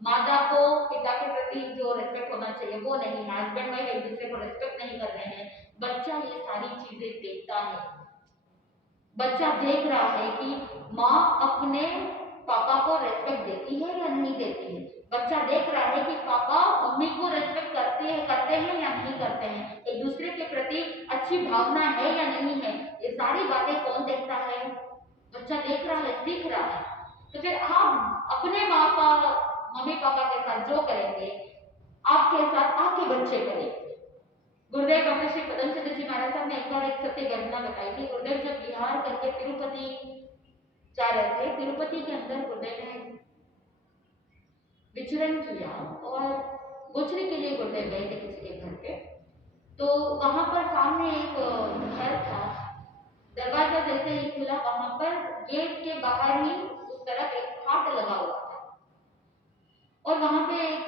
माता को पिता के प्रति जो रेस्पेक्ट होना चाहिए वो नहीं है, हस्बैंड वाइफ एक दूसरे को रेस्पेक्ट नहीं कर रहे हैं। बच्चा ये सारी चीजें देखता है। बच्चा देख रहा है कि माँ अपने पापा को रेस्पेक्ट देती है या नहीं देती है। बच्चा देख रहा है कि पापा मम्मी को रेस्पेक्ट करते हैं या नहीं करते हैं, एक दूसरे के प्रति अच्छी भावना है या नहीं है। ये सारी बातें कौन देखता है? बच्चा देख रहा है, सीख रहा है। तो फिर आप अपने माँ पापा, मम्मी पापा के साथ जो करेंगे, आपके साथ आपके बच्चे करेंगे। गुरुदेव डॉक्टर श्री पदम सिंह जी महाराज साहब ने एक बार एक सत्य घटना बताई थी। गुरुदेव जब बिहार करके तिरुपति जा रहे थे, तिरुपति के अंदर गुरुदेव ने विचरण किया और गोचरी के लिए गुरुदेव गए थे किसी के घर पे। तो वहां पर सामने एक घर था, दरवाजा जैसे ही खुला, वहां पर गेट के बाहर ही उस तरफ एक खाट लगा हुआ था, और वहां पे एक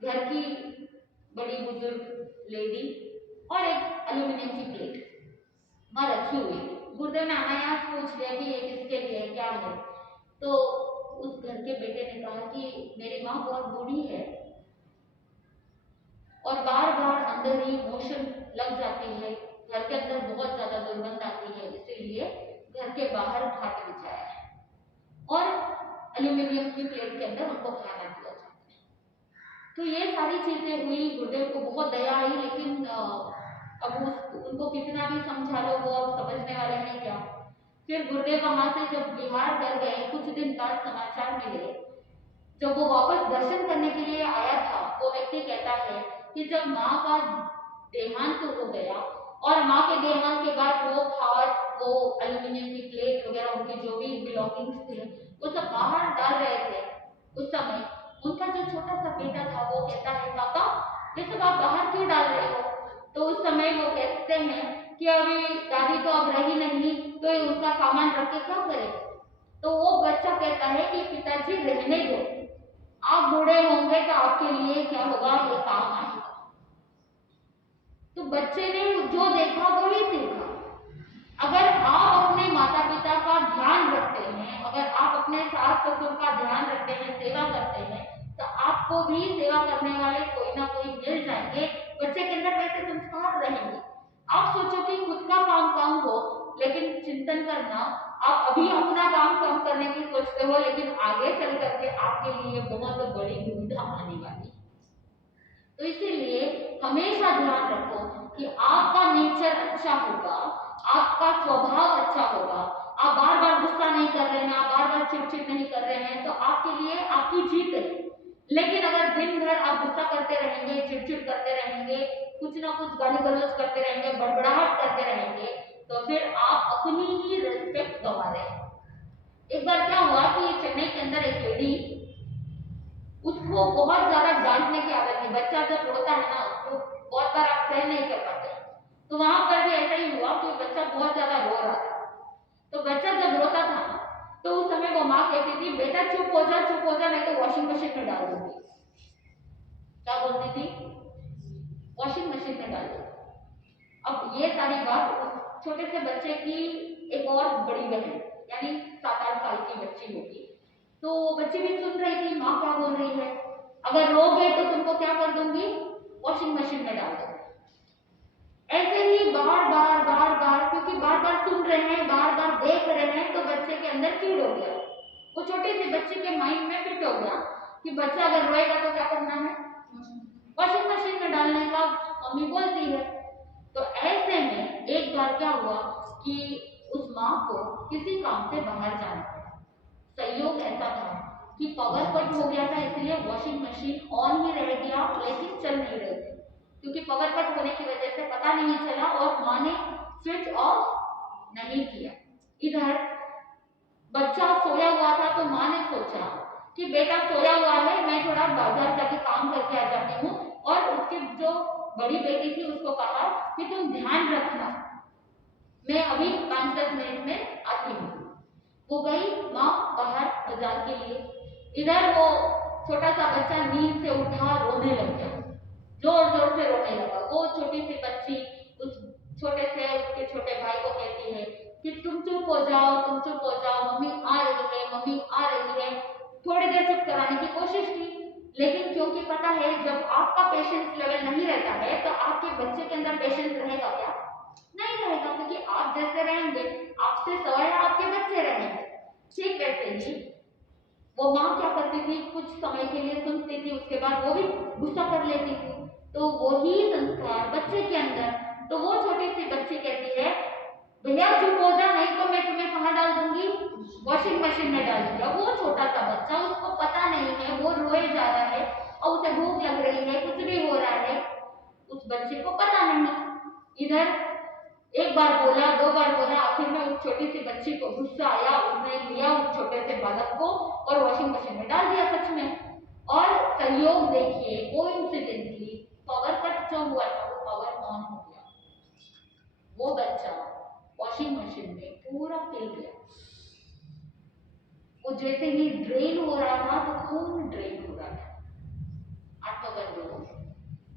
घर की बड़ी बुजुर्ग लेडी और एक एल्यूमिनियम की प्लेट वहां रखी हुई। गुरुदेव ने अनायास पूछ लिया कि ये किसके लिए, क्या है? तो उस घर के बेटे ने कहा कि मेरी माँ बहुत बूढ़ी है और बार बार अंदर ही मोशन लग जाती है, घर के अंदर बहुत ज्यादा दुर्गंध आती है, इसीलिए घर के बाहर खाट बिछाया है और एल्यूमिनियम की प्लेट के अंदर उनको खाना दिया जाता है। तो ये सारी चीजें हुई। गुरुदेव को बहुत दया आई, लेकिन अब उनको कितना भी समझा लो वो अब समझने वाले हैं क्या। फिर गुरुदेव वहां से जब बिहार कर गए, कुछ दिन बाद समाचार मिले, जब वो वापस दर्शन करने के लिए आया था, वो व्यक्ति कहता है कि जब माँ का देहांत हो गया और माँ के देहांत के बाद वो खाट, वो एल्यूमिनियम की प्लेट वगैरह, उनकी जो भी बिलोंगिंग्स थे वो सब बाहर डाल रहे थे। उस समय उनका जो छोटा सा बेटा था वो कहता है, पापा ये सब आप बाहर क्यों डाल रहे हो? तो उस समय वो कहते हैं कि अभी दादी तो अब रही नहीं, तो उनका सामान रख के क्या करें? तो वो बच्चा कहता है कि पिताजी रहने दो, आप बूढ़े होंगे तो आपके लिए क्या होगा, ये काम आएगा। तो बच्चे ने जो देखा वही सीखा। अगर आप अपने माता पिता का ध्यान रखते हैं, अगर आप अपने सास ससुर का ध्यान रखते हैं, सेवा करते हैं, तो आपको भी सेवा करने वाले कोई ना कोई मिल जाएंगे। बच्चे के अंदर वैसे संस्कार रहेंगे। आप सोचो कि खुद का काम काम हो, लेकिन चिंतन करना, आप अभी अपना काम कम करने की सोचते हो, लेकिन आगे चल करके आपके लिए बहुत बड़ी दुविधा आने वाली है। तो इसीलिए हमेशा ध्यान रखो कि आपका नेचर अच्छा होगा, आपका स्वभाव अच्छा होगा, आप बार बार गुस्सा नहीं कर रहे हैं, आप बार बार चिड़चिड़ नहीं कर रहे हैं, तो आपके लिए आपकी जीत है। लेकिन अगर दिन भर आप गुस्सा करते रहेंगे, चिड़चिड़ करते रहेंगे, कुछ ना कुछ गाली गलौज करते रहेंगे, बड़बड़ाहट करते रहेंगे, तो फिर आप अपनी ही रिस्पेक्ट गंवा रहे हैं। एक बार क्या हुआ कि चेन्नई के अंदर एक लेडी, उसको बहुत ज्यादा डांटने की आदत है। बच्चा जब रोता है ना, तो बहुत बार आप सहन नहीं कर पाते। तो वहां पर भी ऐसा ही हुआ कि बच्चा बहुत ज्यादा रो रहा था। तो बच्चा जब रोता था ना, तो उस समय वो माँ कहती थी, बेटा चुप हो जा, नहीं तो वॉशिंग मशीन में डाल दूंगी। क्या बोलती थी? वॉशिंग मशीन में डाल दूंगी। अब ये सारी बात उस छोटे से बच्चे की एक और बड़ी बहन, यानी 7-8 साल की बच्ची होगी, तो बच्ची भी सुन रही थी माँ क्या बोल रही है। अगर रोगे तो तुमको क्या कर दूंगी, वॉशिंग मशीन में डाल दूंगी। ऐसे ही बार बार, क्योंकि बार बार सुन रहे हैं, बार बार देख रहे हैं, तो बच्चे के अंदर फीड हो गया। वो छोटे से बच्चे के माइंड में फिट हो गया कि बच्चा अगर रोएगा तो क्या करना है, वॉशिंग मशीन में डालने का मम्मी बोलती है। तो ऐसे में एक बार क्या हुआ कि उस माँ को किसी काम से बाहर जाना पड़ा। संयोग ऐसा था कि पावर कट हो गया था, इसलिए वॉशिंग मशीन ऑन ही रह गया, लेकिन चल नहीं रही थी, क्योंकि पावर कट होने की वजह से पता नहीं चला और माँ ने स्विच ऑफ नहीं किया। इधर बच्चा सोया हुआ था, तो माँ ने सोचा कि बेटा सोया हुआ है, मैं थोड़ा बाजार जाके काम करके आ जाती हूँ। और उसकी जो बड़ी बेटी थी उसको कहा कि तुम ध्यान रखना, मैं अभी 5-10 मिनट में आती हूँ। वो गई माँ बाहर बाजार के लिए। इधर वो छोटा सा बच्चा नींद से उठा, रोने लग गया, जोर जोर से रोने लगा। वो छोटी सी बच्ची उस छोटे से उसके छोटे भाई को कहती है कि तुम चुप हो जाओ, मम्मी आ रही है, मम्मी आ रही है। थोड़ी देर चुप कराने की कोशिश की, लेकिन क्योंकि पता है जब आपका पेशेंस लेवल नहीं रहता है, तो आपके बच्चे के अंदर पेशेंस रहेगा क्या? नहीं रहेगा, क्योंकि आप जैसे रहेंगे, आपसे सवाए आपके बच्चे रहेंगे। ठीक वैसे ही वो माँ क्या करती थी, कुछ समय के लिए सुनती थी, उसके बाद वो भी गुस्सा कर लेती थी। तो वही संस्कार बच्चे के अंदर, तो वो छोटी सी बच्ची कहती है, भैया चुप हो जा, नहीं तो मैं तुम्हें कहाँ डाल दूंगी, वॉशिंग मशीन में डाल दूंगा। वो छोटा सा बच्चा, उसको पता नहीं है, वो रोए जा रहा है और उसे भूख लग रही है, कुछ भी हो रहा है, उस बच्चे को पता नहीं। इधर एक बार बोला, 2 बार बोला, आखिर में उस छोटी सी बच्ची को गुस्सा आया, उसने लिया उस छोटे से बालक को और वॉशिंग मशीन में डाल दिया सच में। और संयोग देखिए, कोइंसिडेंटली पावर कट जो हुआ था वो पावर ऑन हो गया। वो बच्चा वॉशिंग मशीन में पूरा फिल गया। वो जैसे ही ड्रेन हो रहा था तो खून ड्रेन हो रहा था। आत्मा बंद हो गया।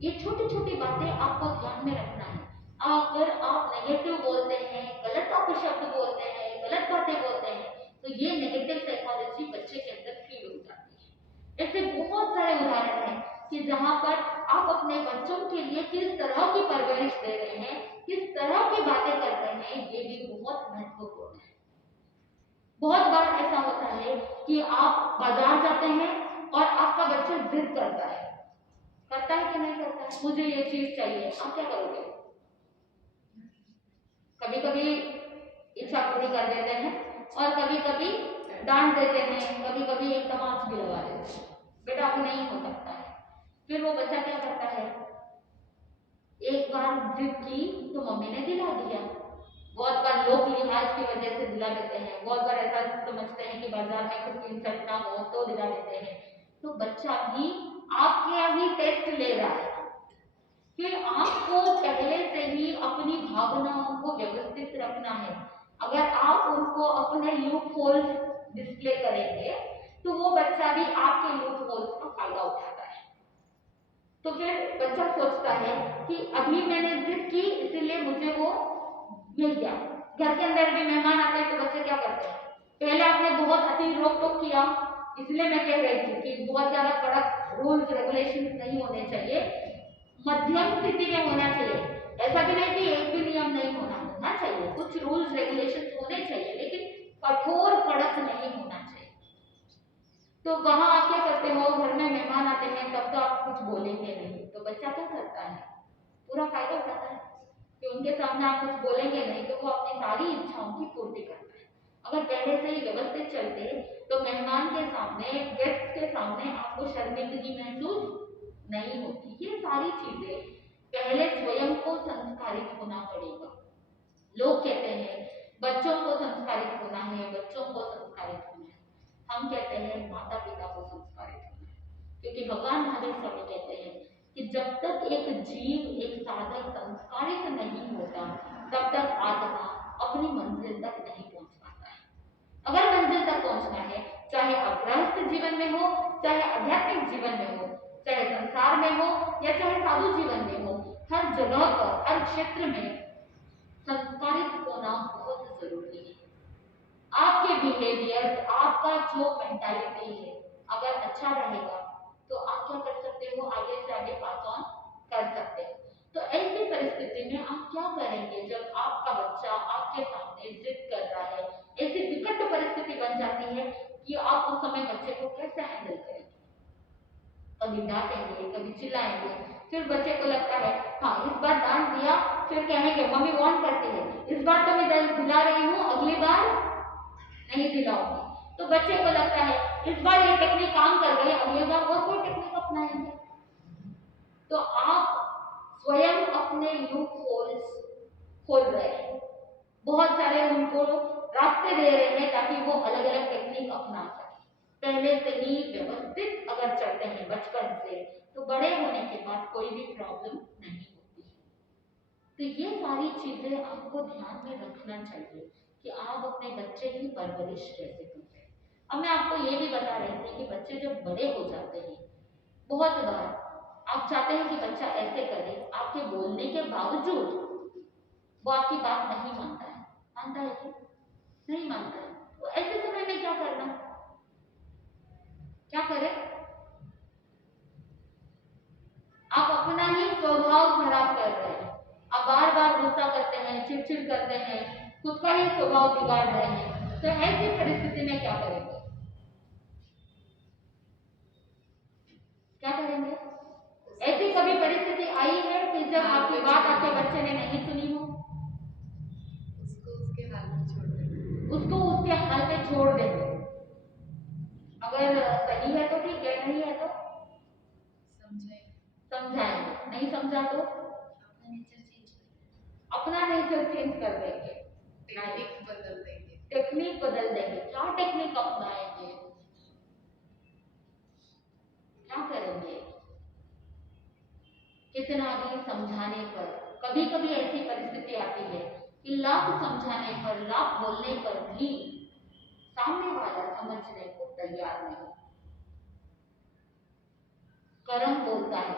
ये छोटी छोटी बातें आपको ध्यान में रखना है। अगर आप नेगेटिव बोलते हैं, गलत अपशब्द बोलते हैं, गलत बातें बोलते हैं, तो ये नेगेटिव साइकोलॉजी बच्चे के अंदर फीड हो जाती है। ऐसे बहुत सारे उदाहरण हैं कि जहां पर आप अपने बच्चों के लिए किस तरह की परवरिश दे रहे हैं, किस तरह की बातें कर रहे हैं, ये भी बहुत महत्वपूर्ण है। बहुत बार ऐसा होता है कि आप बाजार जाते हैं और आपका बच्चा जिद करता है कि नहीं करता है, मुझे ये चीज चाहिए, आप क्या करोगे? कभी कभी इच्छा पूरी कर देते हैं और कभी कभी डांट देते हैं, कभी कभी एक तमाच भी लगा देते हैं, बेटा अब नहीं हो सकता है। फिर वो बच्चा क्या करता है, एक बार जिद की तो मम्मी ने दिला दिया। बहुत बार लोग लिहाज की वजह से दिला देते हैं, बहुत बार ऐसा समझते हैं कि बाजार में खुद की इंसल्ट ना हो तो दिला देते हैं। तो बच्चा भी आपके ही टेस्ट ले रहा है। फिर आपको पहले से ही अपनी भावनाओं को व्यवस्थित रखना है। अगर आप उनको अपने लूप होल्स डिस्प्ले करेंगे तो वो बच्चा भी आपके लूप होल्स का फायदा उठाता है। तो फिर बच्चा सोचता है कि अभी मैंने जिद की इसीलिए मुझे वो मिल गया। घर के अंदर भी मेहमान आते हैं तो बच्चे क्या करते हैं, पहले आपने बहुत अति रोक टोक किया, इसलिए मैं कह रही थी कि बहुत ज्यादा कड़क रूल्स रेगुलेशन नहीं होने चाहिए, मध्यम स्थिति में होना चाहिए। ऐसा भी नहीं कि एक भी नियम नहीं होना चाहिए, कुछ रूल्स रेगुलेशन होने चाहिए, लेकिन कठोर कड़क नहीं होना चाहिए। तो वहां आप क्या करते हो, घर में मेहमान आते हैं तब तो आप कुछ बोलेंगे नहीं, तो बच्चा क्या करता है, पूरा फायदा उठाता है कि उनके सामने आप कुछ बोलेंगे नहीं तो वो अपनी सारी इच्छाओं की पूर्ति करता है। अगर पहले से ही व्यवस्थित चलते तो मेहमान के सामने, गेस्ट के सामने आपको शर्मिंदगी महसूस नहीं होती। ये सारी चीजें पहले स्वयं को संस्कारित होना पड़ेगा। लोग कहते हैं बच्चों को संस्कारित होना है, बच्चों को संस्कारित होना है, हम कहते हैं माता पिता को संस्कारित होना है। क्योंकि भगवान महावीर स्वामी कहते हैं कि जब तक एक जीव, एक साधक संस्कारित नहीं होता तब तक आत्मा अपनी मंजिल तक नहीं पहुंच पाता है। अगर मंजिल तक पहुंचना है, चाहे अभ्यस्त जीवन में हो, चाहे आध्यात्मिक जीवन में हो, चाहे संसार में हो या चाहे साधु जीवन में हो, हर जगह पर, हर क्षेत्र में संस्कारित होना बहुत जरूरी है। आपके बिहेवियर, आपका जो मेंटालिटी है अगर अच्छा रहेगा तो आप क्या कर सकते हो, आगे से आगे पास ऑन कर सकते हो। तो ऐसी परिस्थिति में आप क्या करेंगे जब आपका बच्चा आपके सामने जिद कर रहा है, ऐसी विकट परिस्थिति बन जाती है कि आप उस समय बच्चे को कैसे हैंडल करेंगे। कभी डांटेंगे, कभी चिल्लाएंगे, फिर बच्चे को लगता है हाँ इस बार डांट दिया, फिर कहेंगे मम्मी वार्न करती है, इस बार तो मैं दिला रही हूँ, अगली बार नहीं दिलाऊंगी। तो बच्चे को लगता है इस बार ये टेक्निक काम कर गई, अगली बार और कोई टेक्निक अपनाएंगे। तो आप स्वयं अपने लूप होल्स खोल रहे हैं, बहुत सारे उनको रास्ते दे रहे हैं ताकि वो अलग अलग टेक्निक अपना सके। पहले से ही व्यवस्थित अगर चलते हैं बचपन से तो बड़े होने के बाद कोई भी प्रॉब्लम नहीं होती। तो ये सारी चीजें आपको ध्यान में रखना चाहिए कि आप अपने बच्चे की परवरिश कैसे करते हैं। अब मैं आपको ये भी बता रही थी कि बच्चे जब बड़े हो जाते हैं, बहुत बार आप चाहते हैं कि बच्चा ऐसे करे, आपके बोलने के बावजूद वो आपकी बात नहीं मानता है। मानता है कि नहीं मानता है, तो ऐसे समय में क्या करना, क्या करें, आप अपना ही स्वभाव खराब कर रहे हैं। आप बार बार गुस्सा करते हैं, चिड़चिड़ करते हैं, खुद का ही स्वभाव बिगाड़ रहे हैं। तो ऐसी परिस्थिति में क्या करेंगे, क्या करेंगे। ऐसी कभी परिस्थिति आई है कि जब आपकी बात आपके बच्चे ने नहीं सुनी हो, उसको उसके हाल में छोड़ देंगे। उसको उसके हाल में छोड़ देंगे। अगर सही है तो ठीक है, नहीं है तो समझाएंगे, नहीं समझा तो अपना नेचर चेंज कर देंगे, टेक्निक बदल देंगे। टेक्निक बदल देंगे। क्या टेक्निक अपनाएंगे, क्या करेंगे। कितना भी समझाने पर कभी कभी ऐसी परिस्थिति आती है कि लाख समझाने पर, लाख बोलने पर भी सामने वाला समझने को तैयार नहीं। कर्म बोलता है,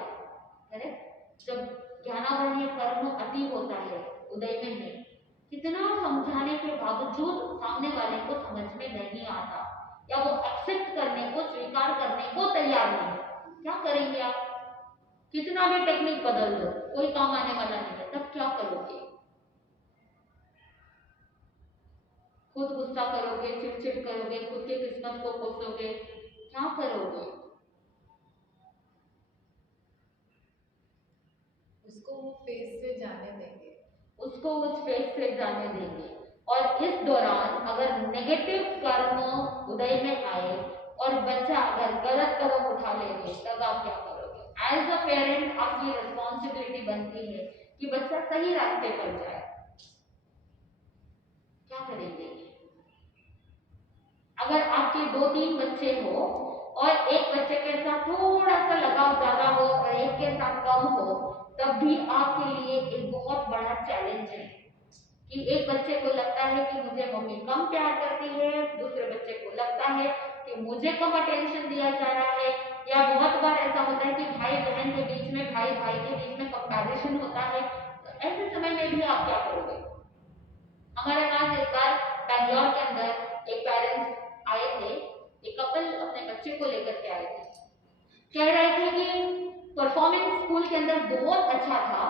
करेक्ट, जब ज्ञानावरणीय कर्म अति होता है उदय में, कितना समझाने के बावजूद सामने वाले को समझ में नहीं आता या वो एक्सेप्ट करने को, स्वीकार करने को तैयार नहीं। क्या करेंगे आप, कितना भी टेक्निक बदल दो कोई काम आने वाला नहीं है। तब क्या करोगे, खुद गुस्सा करोगे, चिड़चिड़ करोगे, खुद के किस्मत को कोसोगे, क्या करोगे। उसको वो फेज से जाने देंगे, उसको उस फेज से जाने देंगे। और इस दौरान अगर नेगेटिव कर्म उदय में आए और बच्चा अगर गलत कदम उठा ले तब आप क्या करोगे। एज अ पेरेंट आपकी रिस्पॉन्सिबिलिटी बनती है कि बच्चा सही रास्ते पर जाए। क्या करेंगे। अगर आपके 2-3 बच्चे हो और एक बच्चे के साथ थोड़ा सा लगाव ज्यादा हो और एक के साथ कम हो, तब भी आपके लिए एक बहुत बड़ा चैलेंज है कि एक बच्चे को लगता है कि मुझे मम्मी कम प्यार करती है, दूसरे बच्चे को लगता है कि मुझे कम अटेंशन दिया जा रहा है, या बहुत बार ऐसा होता है कि भाई बहन के बीच में, भाई भाई के बीच में कंपैरिजन होता है। तो ऐसे समय में भी आप क्या करोगे? हमारे पास एक बार बैंगलोर के अंदर एक पेरेंट्स आए थे, एक कपल अपने बच्चे को लेकर के आए थे। कह रहे थे कि परफॉर्मेंस स्कूल के अंदर बहुत अच्छा था,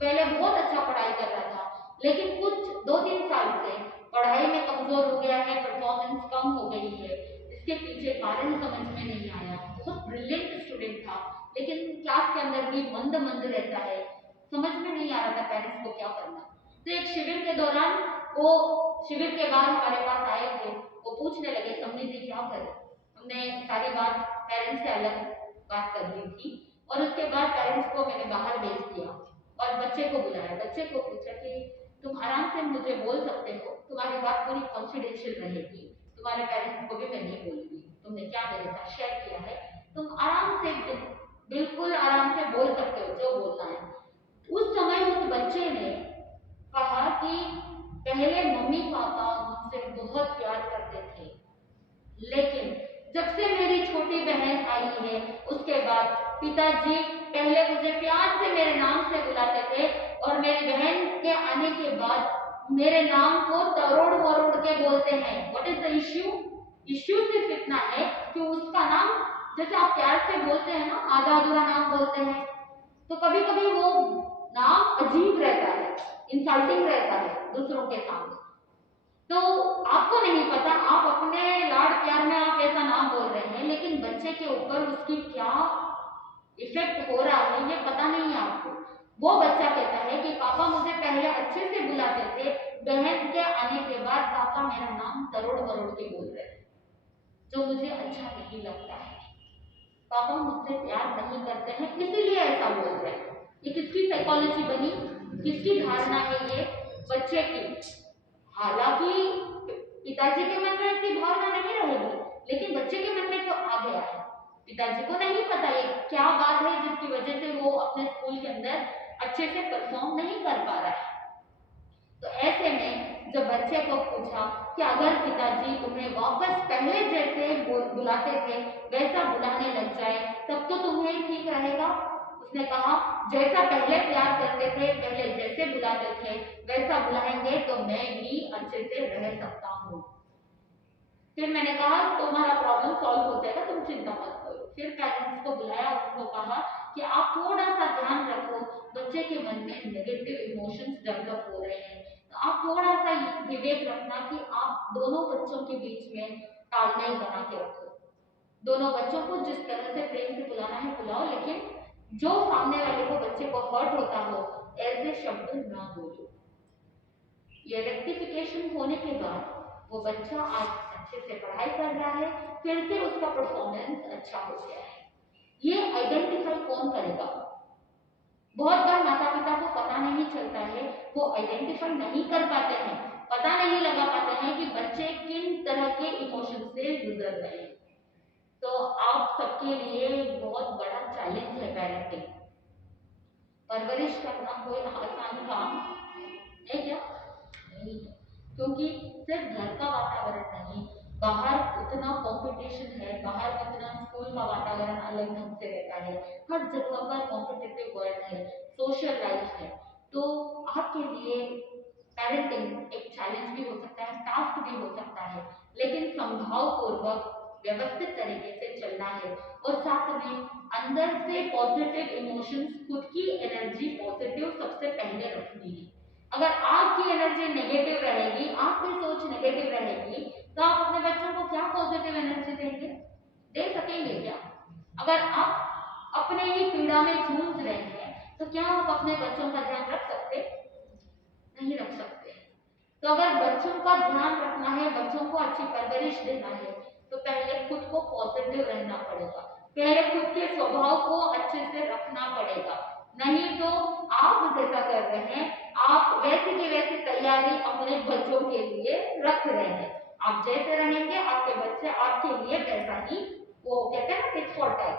पहले बहुत अच्छा पढ़ाई कर रहा था, लेकिन कुछ 2-3 साल से पढ़ाई में कमजोर हो गया है, परफॉर्मेंस कम हो गई है। इसके पीछे कारण समझ में नहीं आया। बहुत ब्रिलियंट स्टूडेंट था, लेकिन क्लास के अंदर भी मंद मंद रहता है, समझ में नहीं आ रहा था पेरेंट्स को क्या करना। तो एक शिविर के दौरान, वो शिविर के बाद हमारे पास आए थे, वो पूछने लगे समनी जी क्या करें। हमने सारी बात पेरेंट्स से अलग बात कर ली थी, और उसके बाद पेरेंट्स को मैंने बाहर भेज दिया और बच्चे को बुलाया। बच्चे को पूछा कि तुम आराम से मुझे बोल सकते हो, तुम्हारी बात पूरी कॉन्फिडेंशियल रहेगी, तुम्हारे पेरेंट्स को भी मैं नहीं बोलूंगी, तुमने क्या मेरे साथ शेयर किया है, तुम आराम से बिल्कुल आराम से बोल सकते हो जो बोलना है। उस समय उस बच्चे ने कहा कि पहले मम्मी पापा मुझसे बहुत प्यार करते थे, लेकिन जब से मेरी छोटी बहन आई है उसके बाद पिताजी पहले मुझे प्यार से मेरे नाम से बुलाते थे, और मेरी बहन के आने के बाद मेरे नाम को तरोड़ मरोड़ के बोलते हैं। What is the issue? Issue सिर्फ इतना है कि उसका नाम, जैसे आप प्यार से बोलते हैं ना, आधा अधूरा नाम बोलते हैं, तो कभी कभी वो नाम अजीब रहता है, इंसल्टिंग रहता है दूसरों के सामने। तो आपको नहीं पता, आप अपने लाड़ प्यार में आप ऐसा नाम बोल रहे हैं, लेकिन बच्चे के ऊपर उसकी क्या इफेक्ट हो रहा है ये पता नहीं है आपको। वो बच्चा कहता है कि पापा मुझे पहले अच्छे से बुलाते थे, बहन के आने के बाद पापा मेरा नाम तरोड़ मरोड़ के बोल रहे हैं, जो मुझे अच्छा नहीं लगता है। पापा मुझसे प्यार नहीं करते हैं, इसीलिए ऐसा बोल रहे हैं। ये किसकी साइकोलॉजी बनी, किसकी धारणा है? ये बच्चे की। हालांकि पिताजी के मन में ऐसी भावना नहीं रहेगी, लेकिन बच्चे के मन में तो आ गया है। पिताजी को नहीं पता ये क्या बात है जिसकी वजह से वो अपने स्कूल के अंदर अच्छे से परफॉर्म नहीं कर पा रहा है। तो ऐसे में जब बच्चे को पूछा कि अगर पिताजी तुम्हें वापस पहले जैसे बुलाते थे वैसा बुलाने लग जाए तब तो तुम्हें ठीक रहेगा? उसने कहा जैसा पहले प्यार करते थे, पहले जैसे बुलाते थे वैसा बुलाएंगे तो मैं भी अच्छे से रह सकता हूँ। फिर मैंने कहा तुम्हारा प्रॉब्लम सॉल्व हो जाएगा, तुम चिंता मत करो। फिर पेरेंट्स को बुलाया, उनको कहा कि आप थोड़ा सा ध्यान रखो, बच्चे के मन में नेगेटिव इमोशंस डेवलप हो रहे हैं, तो आप थोड़ा सा विवेक रखना कि आप दोनों बच्चों के बीच में तालमेल बना के रखो। दोनों बच्चों को जिस तरह से प्रेम से बुलाना है बुलाओ, लेकिन जो सामने वाले को बच्चे को हर्ट होता हो ऐसे शब्द ना बोलो। ये रेक्टिफिकेशन होने के बाद वो बच्चा आज अच्छे से पढ़ाई कर रहा है, फिर से उसका परफॉर्मेंस अच्छा हो गया है। ये आइडेंटिफाई कौन करेगा? बहुत बार माता पिता को पता नहीं चलता है, वो आइडेंटिफाई नहीं कर पाते हैं, पता नहीं लगा पाते हैं कि बच्चे किन तरह के इमोशन से गुजर रहे हैं। तो आप सबके लिए बहुत बड़ा चैलेंज है पेरेंटिंग। परवरिश करना कोई आसान काम है क्या? नहीं है, क्योंकि सिर्फ घर का वातावरण नहीं, बाहर उतना कंपटीशन है, बाहर उतना स्कूल का वातावरण अलग ढंग से रहता है, हर जगह पर कॉम्पिटिटिव वर्ल्ड है, सोशल लाइफ है। तो आपके लिए पेरेंटिंग एक चैलेंज भी हो सकता है, टास्क भी हो सकता है, लेकिन संभाव पूर्वक व्यवस्थित तरीके से चलना है, और साथ में अंदर से पॉजिटिव इमोशंस, खुद की एनर्जी पॉजिटिव सबसे पहले रखनी है। अगर आपकी एनर्जी नेगेटिव रहेगी, आपकी सोच नेगेटिव रहेगी, तो आप अपने बच्चों को क्या पॉजिटिव एनर्जी देंगे? दे सकेंगे क्या? अगर आप अपने ही पीड़ा में जूझ रहे हैं तो क्या आप अपने बच्चों का ध्यान रख सकते? नहीं रख सकते। तो अगर बच्चों का ध्यान रखना है, बच्चों को अच्छी परवरिश देना है, तो पहले खुद को पॉजिटिव रहना पड़ेगा, पहले खुद के स्वभाव को अच्छे से रखना पड़ेगा। नहीं तो आप जैसा कर रहे हैं, आप वैसी की वैसी तैयारी अपने बच्चों के लिए रख रहे हैं। आप जैसे रहेंगे आपके बच्चे आपके लिए वैसा ही, वो कहते हैं ना टिट फॉर टैट,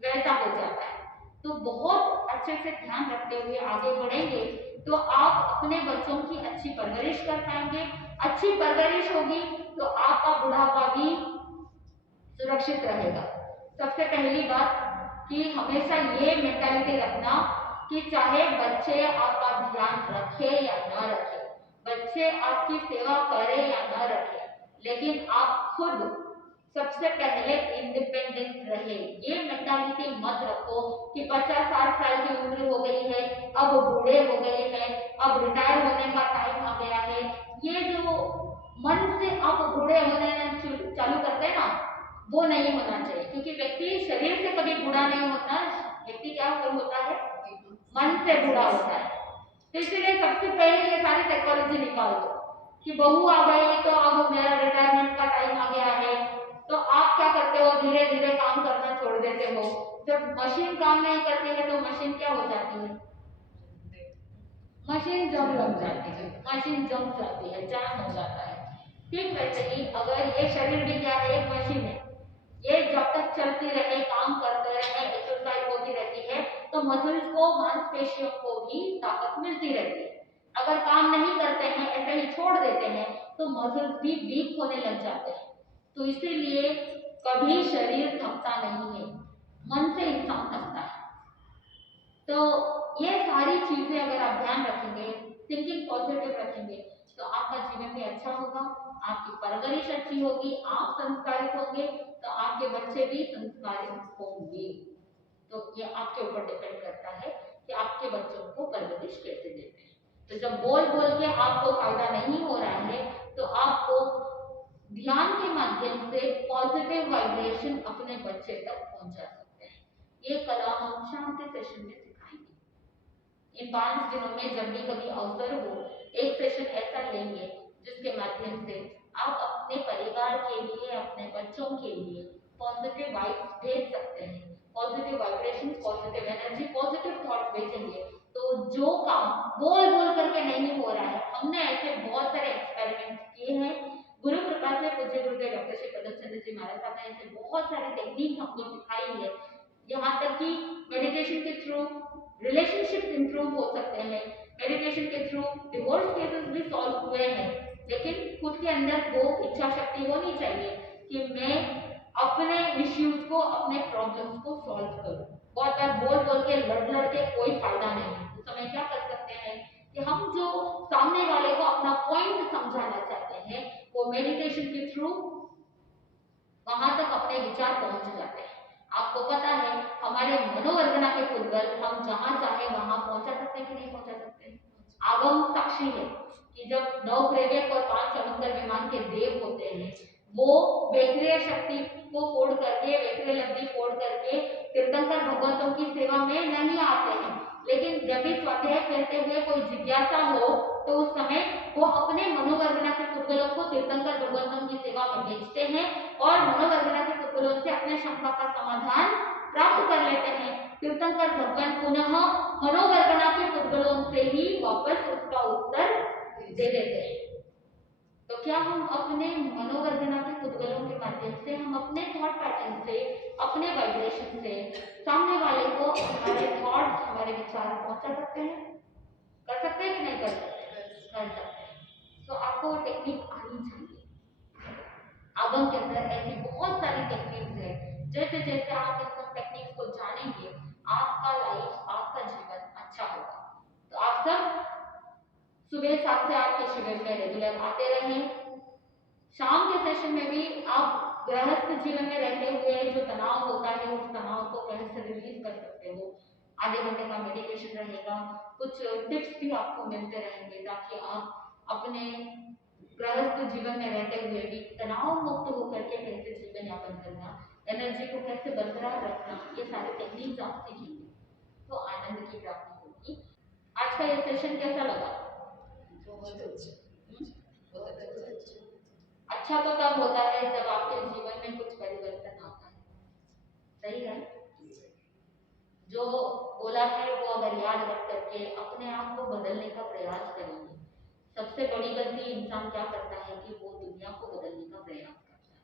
वैसा हो जाता है। तो बहुत अच्छे से ध्यान रखते हुए आगे बढ़ेंगे तो आप अपने बच्चों की अच्छी परवरिश कर पाएंगे। अच्छी परवरिश होगी तो आपका बुढ़ापा भी सुरक्षित रहेगा। सबसे पहली बात कि हमेशा ये मेंटालिटी रखना कि चाहे बच्चे आपका ध्यान रखे या ना रखे, बच्चे आपकी सेवा करे या ना रखे, लेकिन आप खुद सबसे पहले इंडिपेंडेंट रहे। ये मेंटालिटी मत रखो कि बच्चा 60 साल की उम्र हो गई है, अब बूढ़े हो गए हैं, अब रिटायर होने का टाइम आ गया है। ये जो मन से आप बूढ़े होने चालू करते हैं ना, वो नहीं होना चाहिए, क्योंकि व्यक्ति शरीर से कभी बूढ़ा नहीं होता, व्यक्ति क्या होता है, मन से बूढ़ा होता है। तो इसलिए सबसे पहले ये सारी साइकोलॉजी निकाल दो कि बहू आ गई तो अब मेरा रिटायरमेंट का टाइम आ गया है, तो आप क्या करते हो, धीरे धीरे काम करना छोड़ देते हो। जब मशीन काम नहीं करती है तो मशीन क्या हो जाती है, मशीन जम लग जाती है, मशीन जम जाती है, जाम हो जाता है। ठीक वैसे ही अगर ये शरीर भी क्या है, एक मशीन है, ये जब तक चलती रहे, काम करते रहे, एक्सरसाइज होती रहती है, तो मसल्स को, मांसपेशियों को भी ताकत मिलती रहती है। अगर काम नहीं करते हैं, ऐसे ही छोड़ देते हैं, तो मसल्स भी वीक होने लग जाते हैं। तो इसीलिए कभी शरीर थकता नहीं है, मन से इंसान थकता है। तो ये सारी चीजें अगर आप ध्यान रखेंगे, थिंकिंग पॉजिटिव रखेंगे, तो आपका जीवन भी अच्छा होगा, आपकी परवरिश अच्छी होगी, आप संस्कारित होंगे, तो आपके बच्चे भी संस्कारित होंगे। तो ये आपके ऊपर डिपेंड करता है कि आपके बच्चों को परवरिश कैसे देते हैं। तो जब बोल बोल के आपको फायदा नहीं हो रहा है, तो आपको ध्यान के माध्यम से पॉजिटिव वाइब्रेशन अपने बच्चे तक पहुंचा सकते हैं। ये कला हम शांति सेशन में सिखाएंगे। इन 5 दिनों में जब भी कभी अवसर हो, एक सेशन ऐसा लेंगे जिसके माध्यम से आप अपने परिवार के लिए, अपने बच्चों के लिए पॉजिटिव वाइब्स भेज सकते हैं, positive vibration, positive energy, positive thoughts भेजेंगे। तो जो काम बोल बोल करके नहीं हो रहा है, हमने ऐसे बहुत सारे एक्सपेरिमेंट किए हैं। गुरु कृपा से पूज्य गुरुदेव डॉक्टर श्री पदमचंद्र जी महाराज साहब ने ऐसे बहुत सारी टेक्निक हमको सिखाई है। यहाँ तक कि मेडिटेशन के थ्रू रिलेशनशिप इंप्रूव हो सकते हैं, मेडिटेशन के थ्रू डिवोर्स केसेस भी सॉल्व हुए हैं। लेकिन खुद के अंदर वो इच्छा शक्ति होनी चाहिए कि मैं अपने इश्यूज को, अपने प्रॉब्लम्स को सॉल्व करूं। बहुत बार बोल बोल के, लड़ के कोई फायदा नहीं है। उस समय क्या कर सकते हैं कि हम जो सामने वाले को अपना पॉइंट समझाना चाहते हैं, वो मेडिटेशन के थ्रू वहां तक अपने विचार पहुंच जाते हैं। आपको पता है हमारे मनोवर्गना के पुद्गल हम जहां चाहे वहां पहुंचा सकते हैं कि नहीं पहुंचा सकते हैं। आगम साक्षी है कि जब 9 ग्रेवियक और 5 चमंदर विमान के देव होते हैं, वो वैक्रिय शक्ति को फोड़ करके, वैक्रिय लब्धि फोड़ करके तीर्थंकर भगवंतों की सेवा में नहीं आते हैं। लेकिन जब भी स्वाध्याय करते हुए कोई जिज्ञासा हो, तो उस समय वो अपने मनोवर्गना के पुद्गलों को तीर्थंकर भगवंतों की सेवा में भेजते हैं और मनोवर्गना के पुद्गलों से अपने शंका का समाधान प्राप्त कर लेते हैं। तीर्थंकर भगवान पुनः मनोवर्गना के पुद्गलों से ही वापस उसका उत्तर दे देते हैं। तो क्या हम अपने मनोवर्गना के पुद्गलों के माध्यम से, हम अपने थॉट पैटर्न से, अपने वाइब्रेशन से सामने वाले को हमारे थॉट्स, हमारे विचार पहुंचा सकते हैं? कर सकते हैं कि नहीं कर सकते? कर सकते हैं। तो आपको टेक्निक आनी चाहिए। आगम के अंदर ऐसी बहुत सारी टेक्निक्स है। जैसे जैसे आप इन सब टेक्निक्स को जानेंगे, आपका लाइफ, आपका जीवन अच्छा होगा। तो आप सब सुबह 7 से 8 के शिविर में रेगुलर आते रहें। शाम के सेशन में भी आप गृहस्थ जीवन में रहते हुए जो तनाव होता है, उस तनाव को कैसे रिलीज कर सकते हो। आधे घंटे का मेडिटेशन रहेगा, कुछ टिप्स भी आपको मिलते रहेंगे ताकि आप अपने गृहस्थ जीवन में रहते हुए भी तनाव मुक्त होकर के कैसे जीवन यापन करना, एनर्जी को कैसे बरकरार रखना, ये सारे टेक्निक्स आप सीखेंगे तो आनंद की प्राप्ति होगी। आज का ये सेशन कैसा लगा? बहुत अच्छा। अच्छा तो तब होता है जब आपके जीवन में कुछ परिवर्तन आता है, सही है? जो बोला है वो अगर याद रख करके अपने आप को बदलने का प्रयास करेंगे। सबसे बड़ी गलती इंसान क्या करता है कि वो दुनिया को बदलने का प्रयास करता है।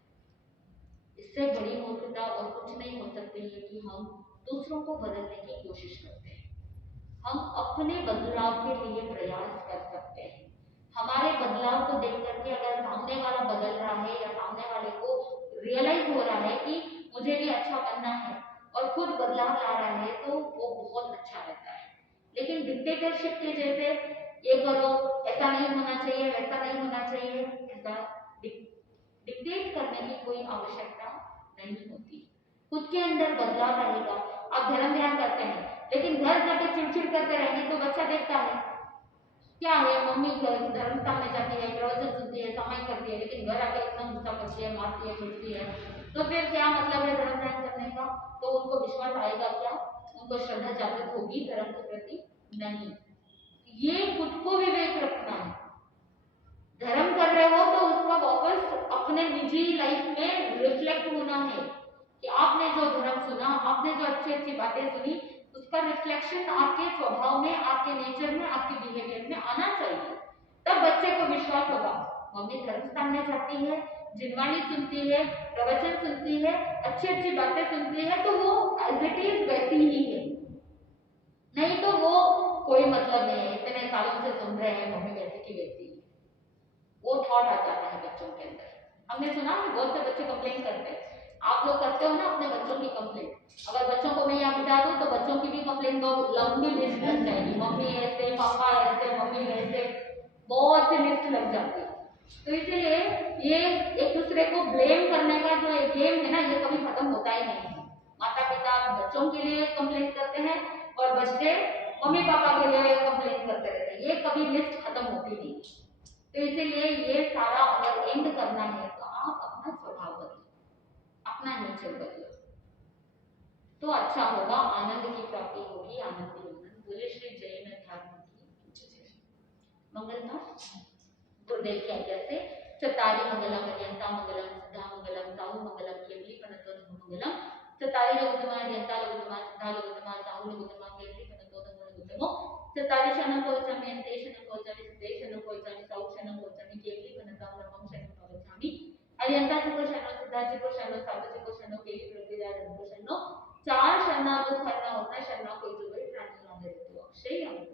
इससे बड़ी मूर्खता और कुछ नहीं हो सकती है कि हम दूसरों को बदलने की कोशिश करते हैं। हम अपने बदलाव के लिए प्रयास कर सकते हैं। हमारे बदलाव को देख करके अगर सामने वाला बदल रहा है या सामने वाले को रियलाइज हो रहा है कि मुझे भी अच्छा बनना है और खुद बदलाव ला रहा है, तो वो बहुत अच्छा रहता है। लेकिन डिक्टेटरशिप के जैसे ये करो, ऐसा नहीं होना चाहिए, वैसा नहीं होना चाहिए, ऐसा डिक्टेट करने की कोई आवश्यकता नहीं होती। खुद के अंदर बदलाव रहेगा। आप धर्म ध्यान करते हैं, लेकिन घर जाके चिड़चिड़ करते रहेंगे तो बच्चा देखता है क्या है, मम्मी धर्म स्थान में जाती है, प्रवचन सुनती है, समय करती है, लेकिन घर आके इतना गुस्सा करती है, मारती है, चिढ़ती है, तो फिर क्या मतलब है धर्म ध्यान करने का? तो उनको विश्वास आएगा क्या? उनको श्रद्धा जागृत होगी धर्म के प्रति? नहीं। ये खुद को विवेक रखना है। धर्म कर रहे हो तो उसका वापस अपने निजी लाइफ में रिफ्लेक्ट होना है कि आपने जो धर्म सुना, आपने जो अच्छी अच्छी बातें सुनी, उसका रिफ्लेक्शन आपके स्वभाव में, आपके नेचर में, आपके बिहेवियर में आना चाहिए। तब बच्चे को विश्वास होगा, मम्मी धर्म स्थान में जाती है, जिनवाणी सुनती है, प्रवचन सुनती है, अच्छी अच्छी बातें सुनती है, तो वो एज इट इज वैसी ही है। नहीं तो वो कोई मतलब नहीं है, इतने सालों से सुन रहे हैं मम्मी वैसी की वैसी, वो थॉट आ जाता है बच्चों के अंदर। हमने सुना है बहुत से बच्चे कंप्लेन करते हैं, आप लोग करते हो ना अपने बच्चों की कंप्लेन। अगर बच्चों को मैं यहाँ बिठा दूं तो बच्चों की भी कंप्लेन को लंबी लिस्ट लग जाएगी, मम्मी ऐसे, पापा ऐसे, मम्मी वैसे, बहुत सी लिस्ट लग जाती है। तो इसलिए ये एक दूसरे को ब्लेम करने का जो एक गेम है ना, ये कभी खत्म होता ही नहीं है। माता पिता बच्चों के लिए कंप्लेन करते हैं और बच्चे मम्मी पापा के लिए कंप्लेन करते रहते हैं, ये कभी लिस्ट खत्म होती नहीं। तो इसीलिए ये सारा अगर एंड करना है तो आप अपना स्वभाव बदलो, अपना नेचर बदलो, तो अच्छा होगा, आनंद की प्राप्ति होगी, आनंद ही आनंद। बोले श्री जैन धर्म की मंगलता गुरुदेव की आज्ञा से चतारी मंगलम अत्यंता मंगलम सिद्धा मंगलम साहु मंगलम केवली पनतो मंगलम चतारी लघुतमा अत्यंता लघुतमा सिद्धा लघुतमा साहु लघुतमा केवली पनतो लघुतमो चतारी शनं कोचमि अन्ते शनं कोचमि सिद्धे शनं कोचमि साहु शनं कोचमि केवली पनता ब्रह्मं शनं पवचामि अत्यंता चिको शनं सिद्धा चिको शनं साधु चिको शनं केवली प्रकृति धर्म शनं चार शना दुख हरना होता शना कोई जुबे प्राणी आगे तो अक्षय अमृत।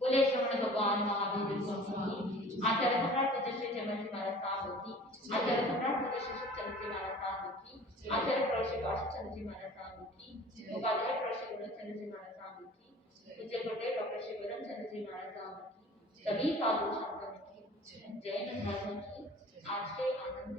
बोले श्रवण भगवान महावीर स्वामी की, आचार्य सम्राट तेजस्वी जयमल जी महाराज साहब की, आचार्य सम्राट तेजस्वी चंद्र जी महाराज साहब की, आचार्य प्रवश्य काशी चंद्र जी महाराज साहब की, उपाध्याय प्रवश्य गुरु चंद्र जी महाराज साहब की, पूज्य गुरुदेव डॉक्टर शिवरम चंद्र जी महाराज साहब की, सभी साधु संतों की, जैन धर्म की आज के आनंद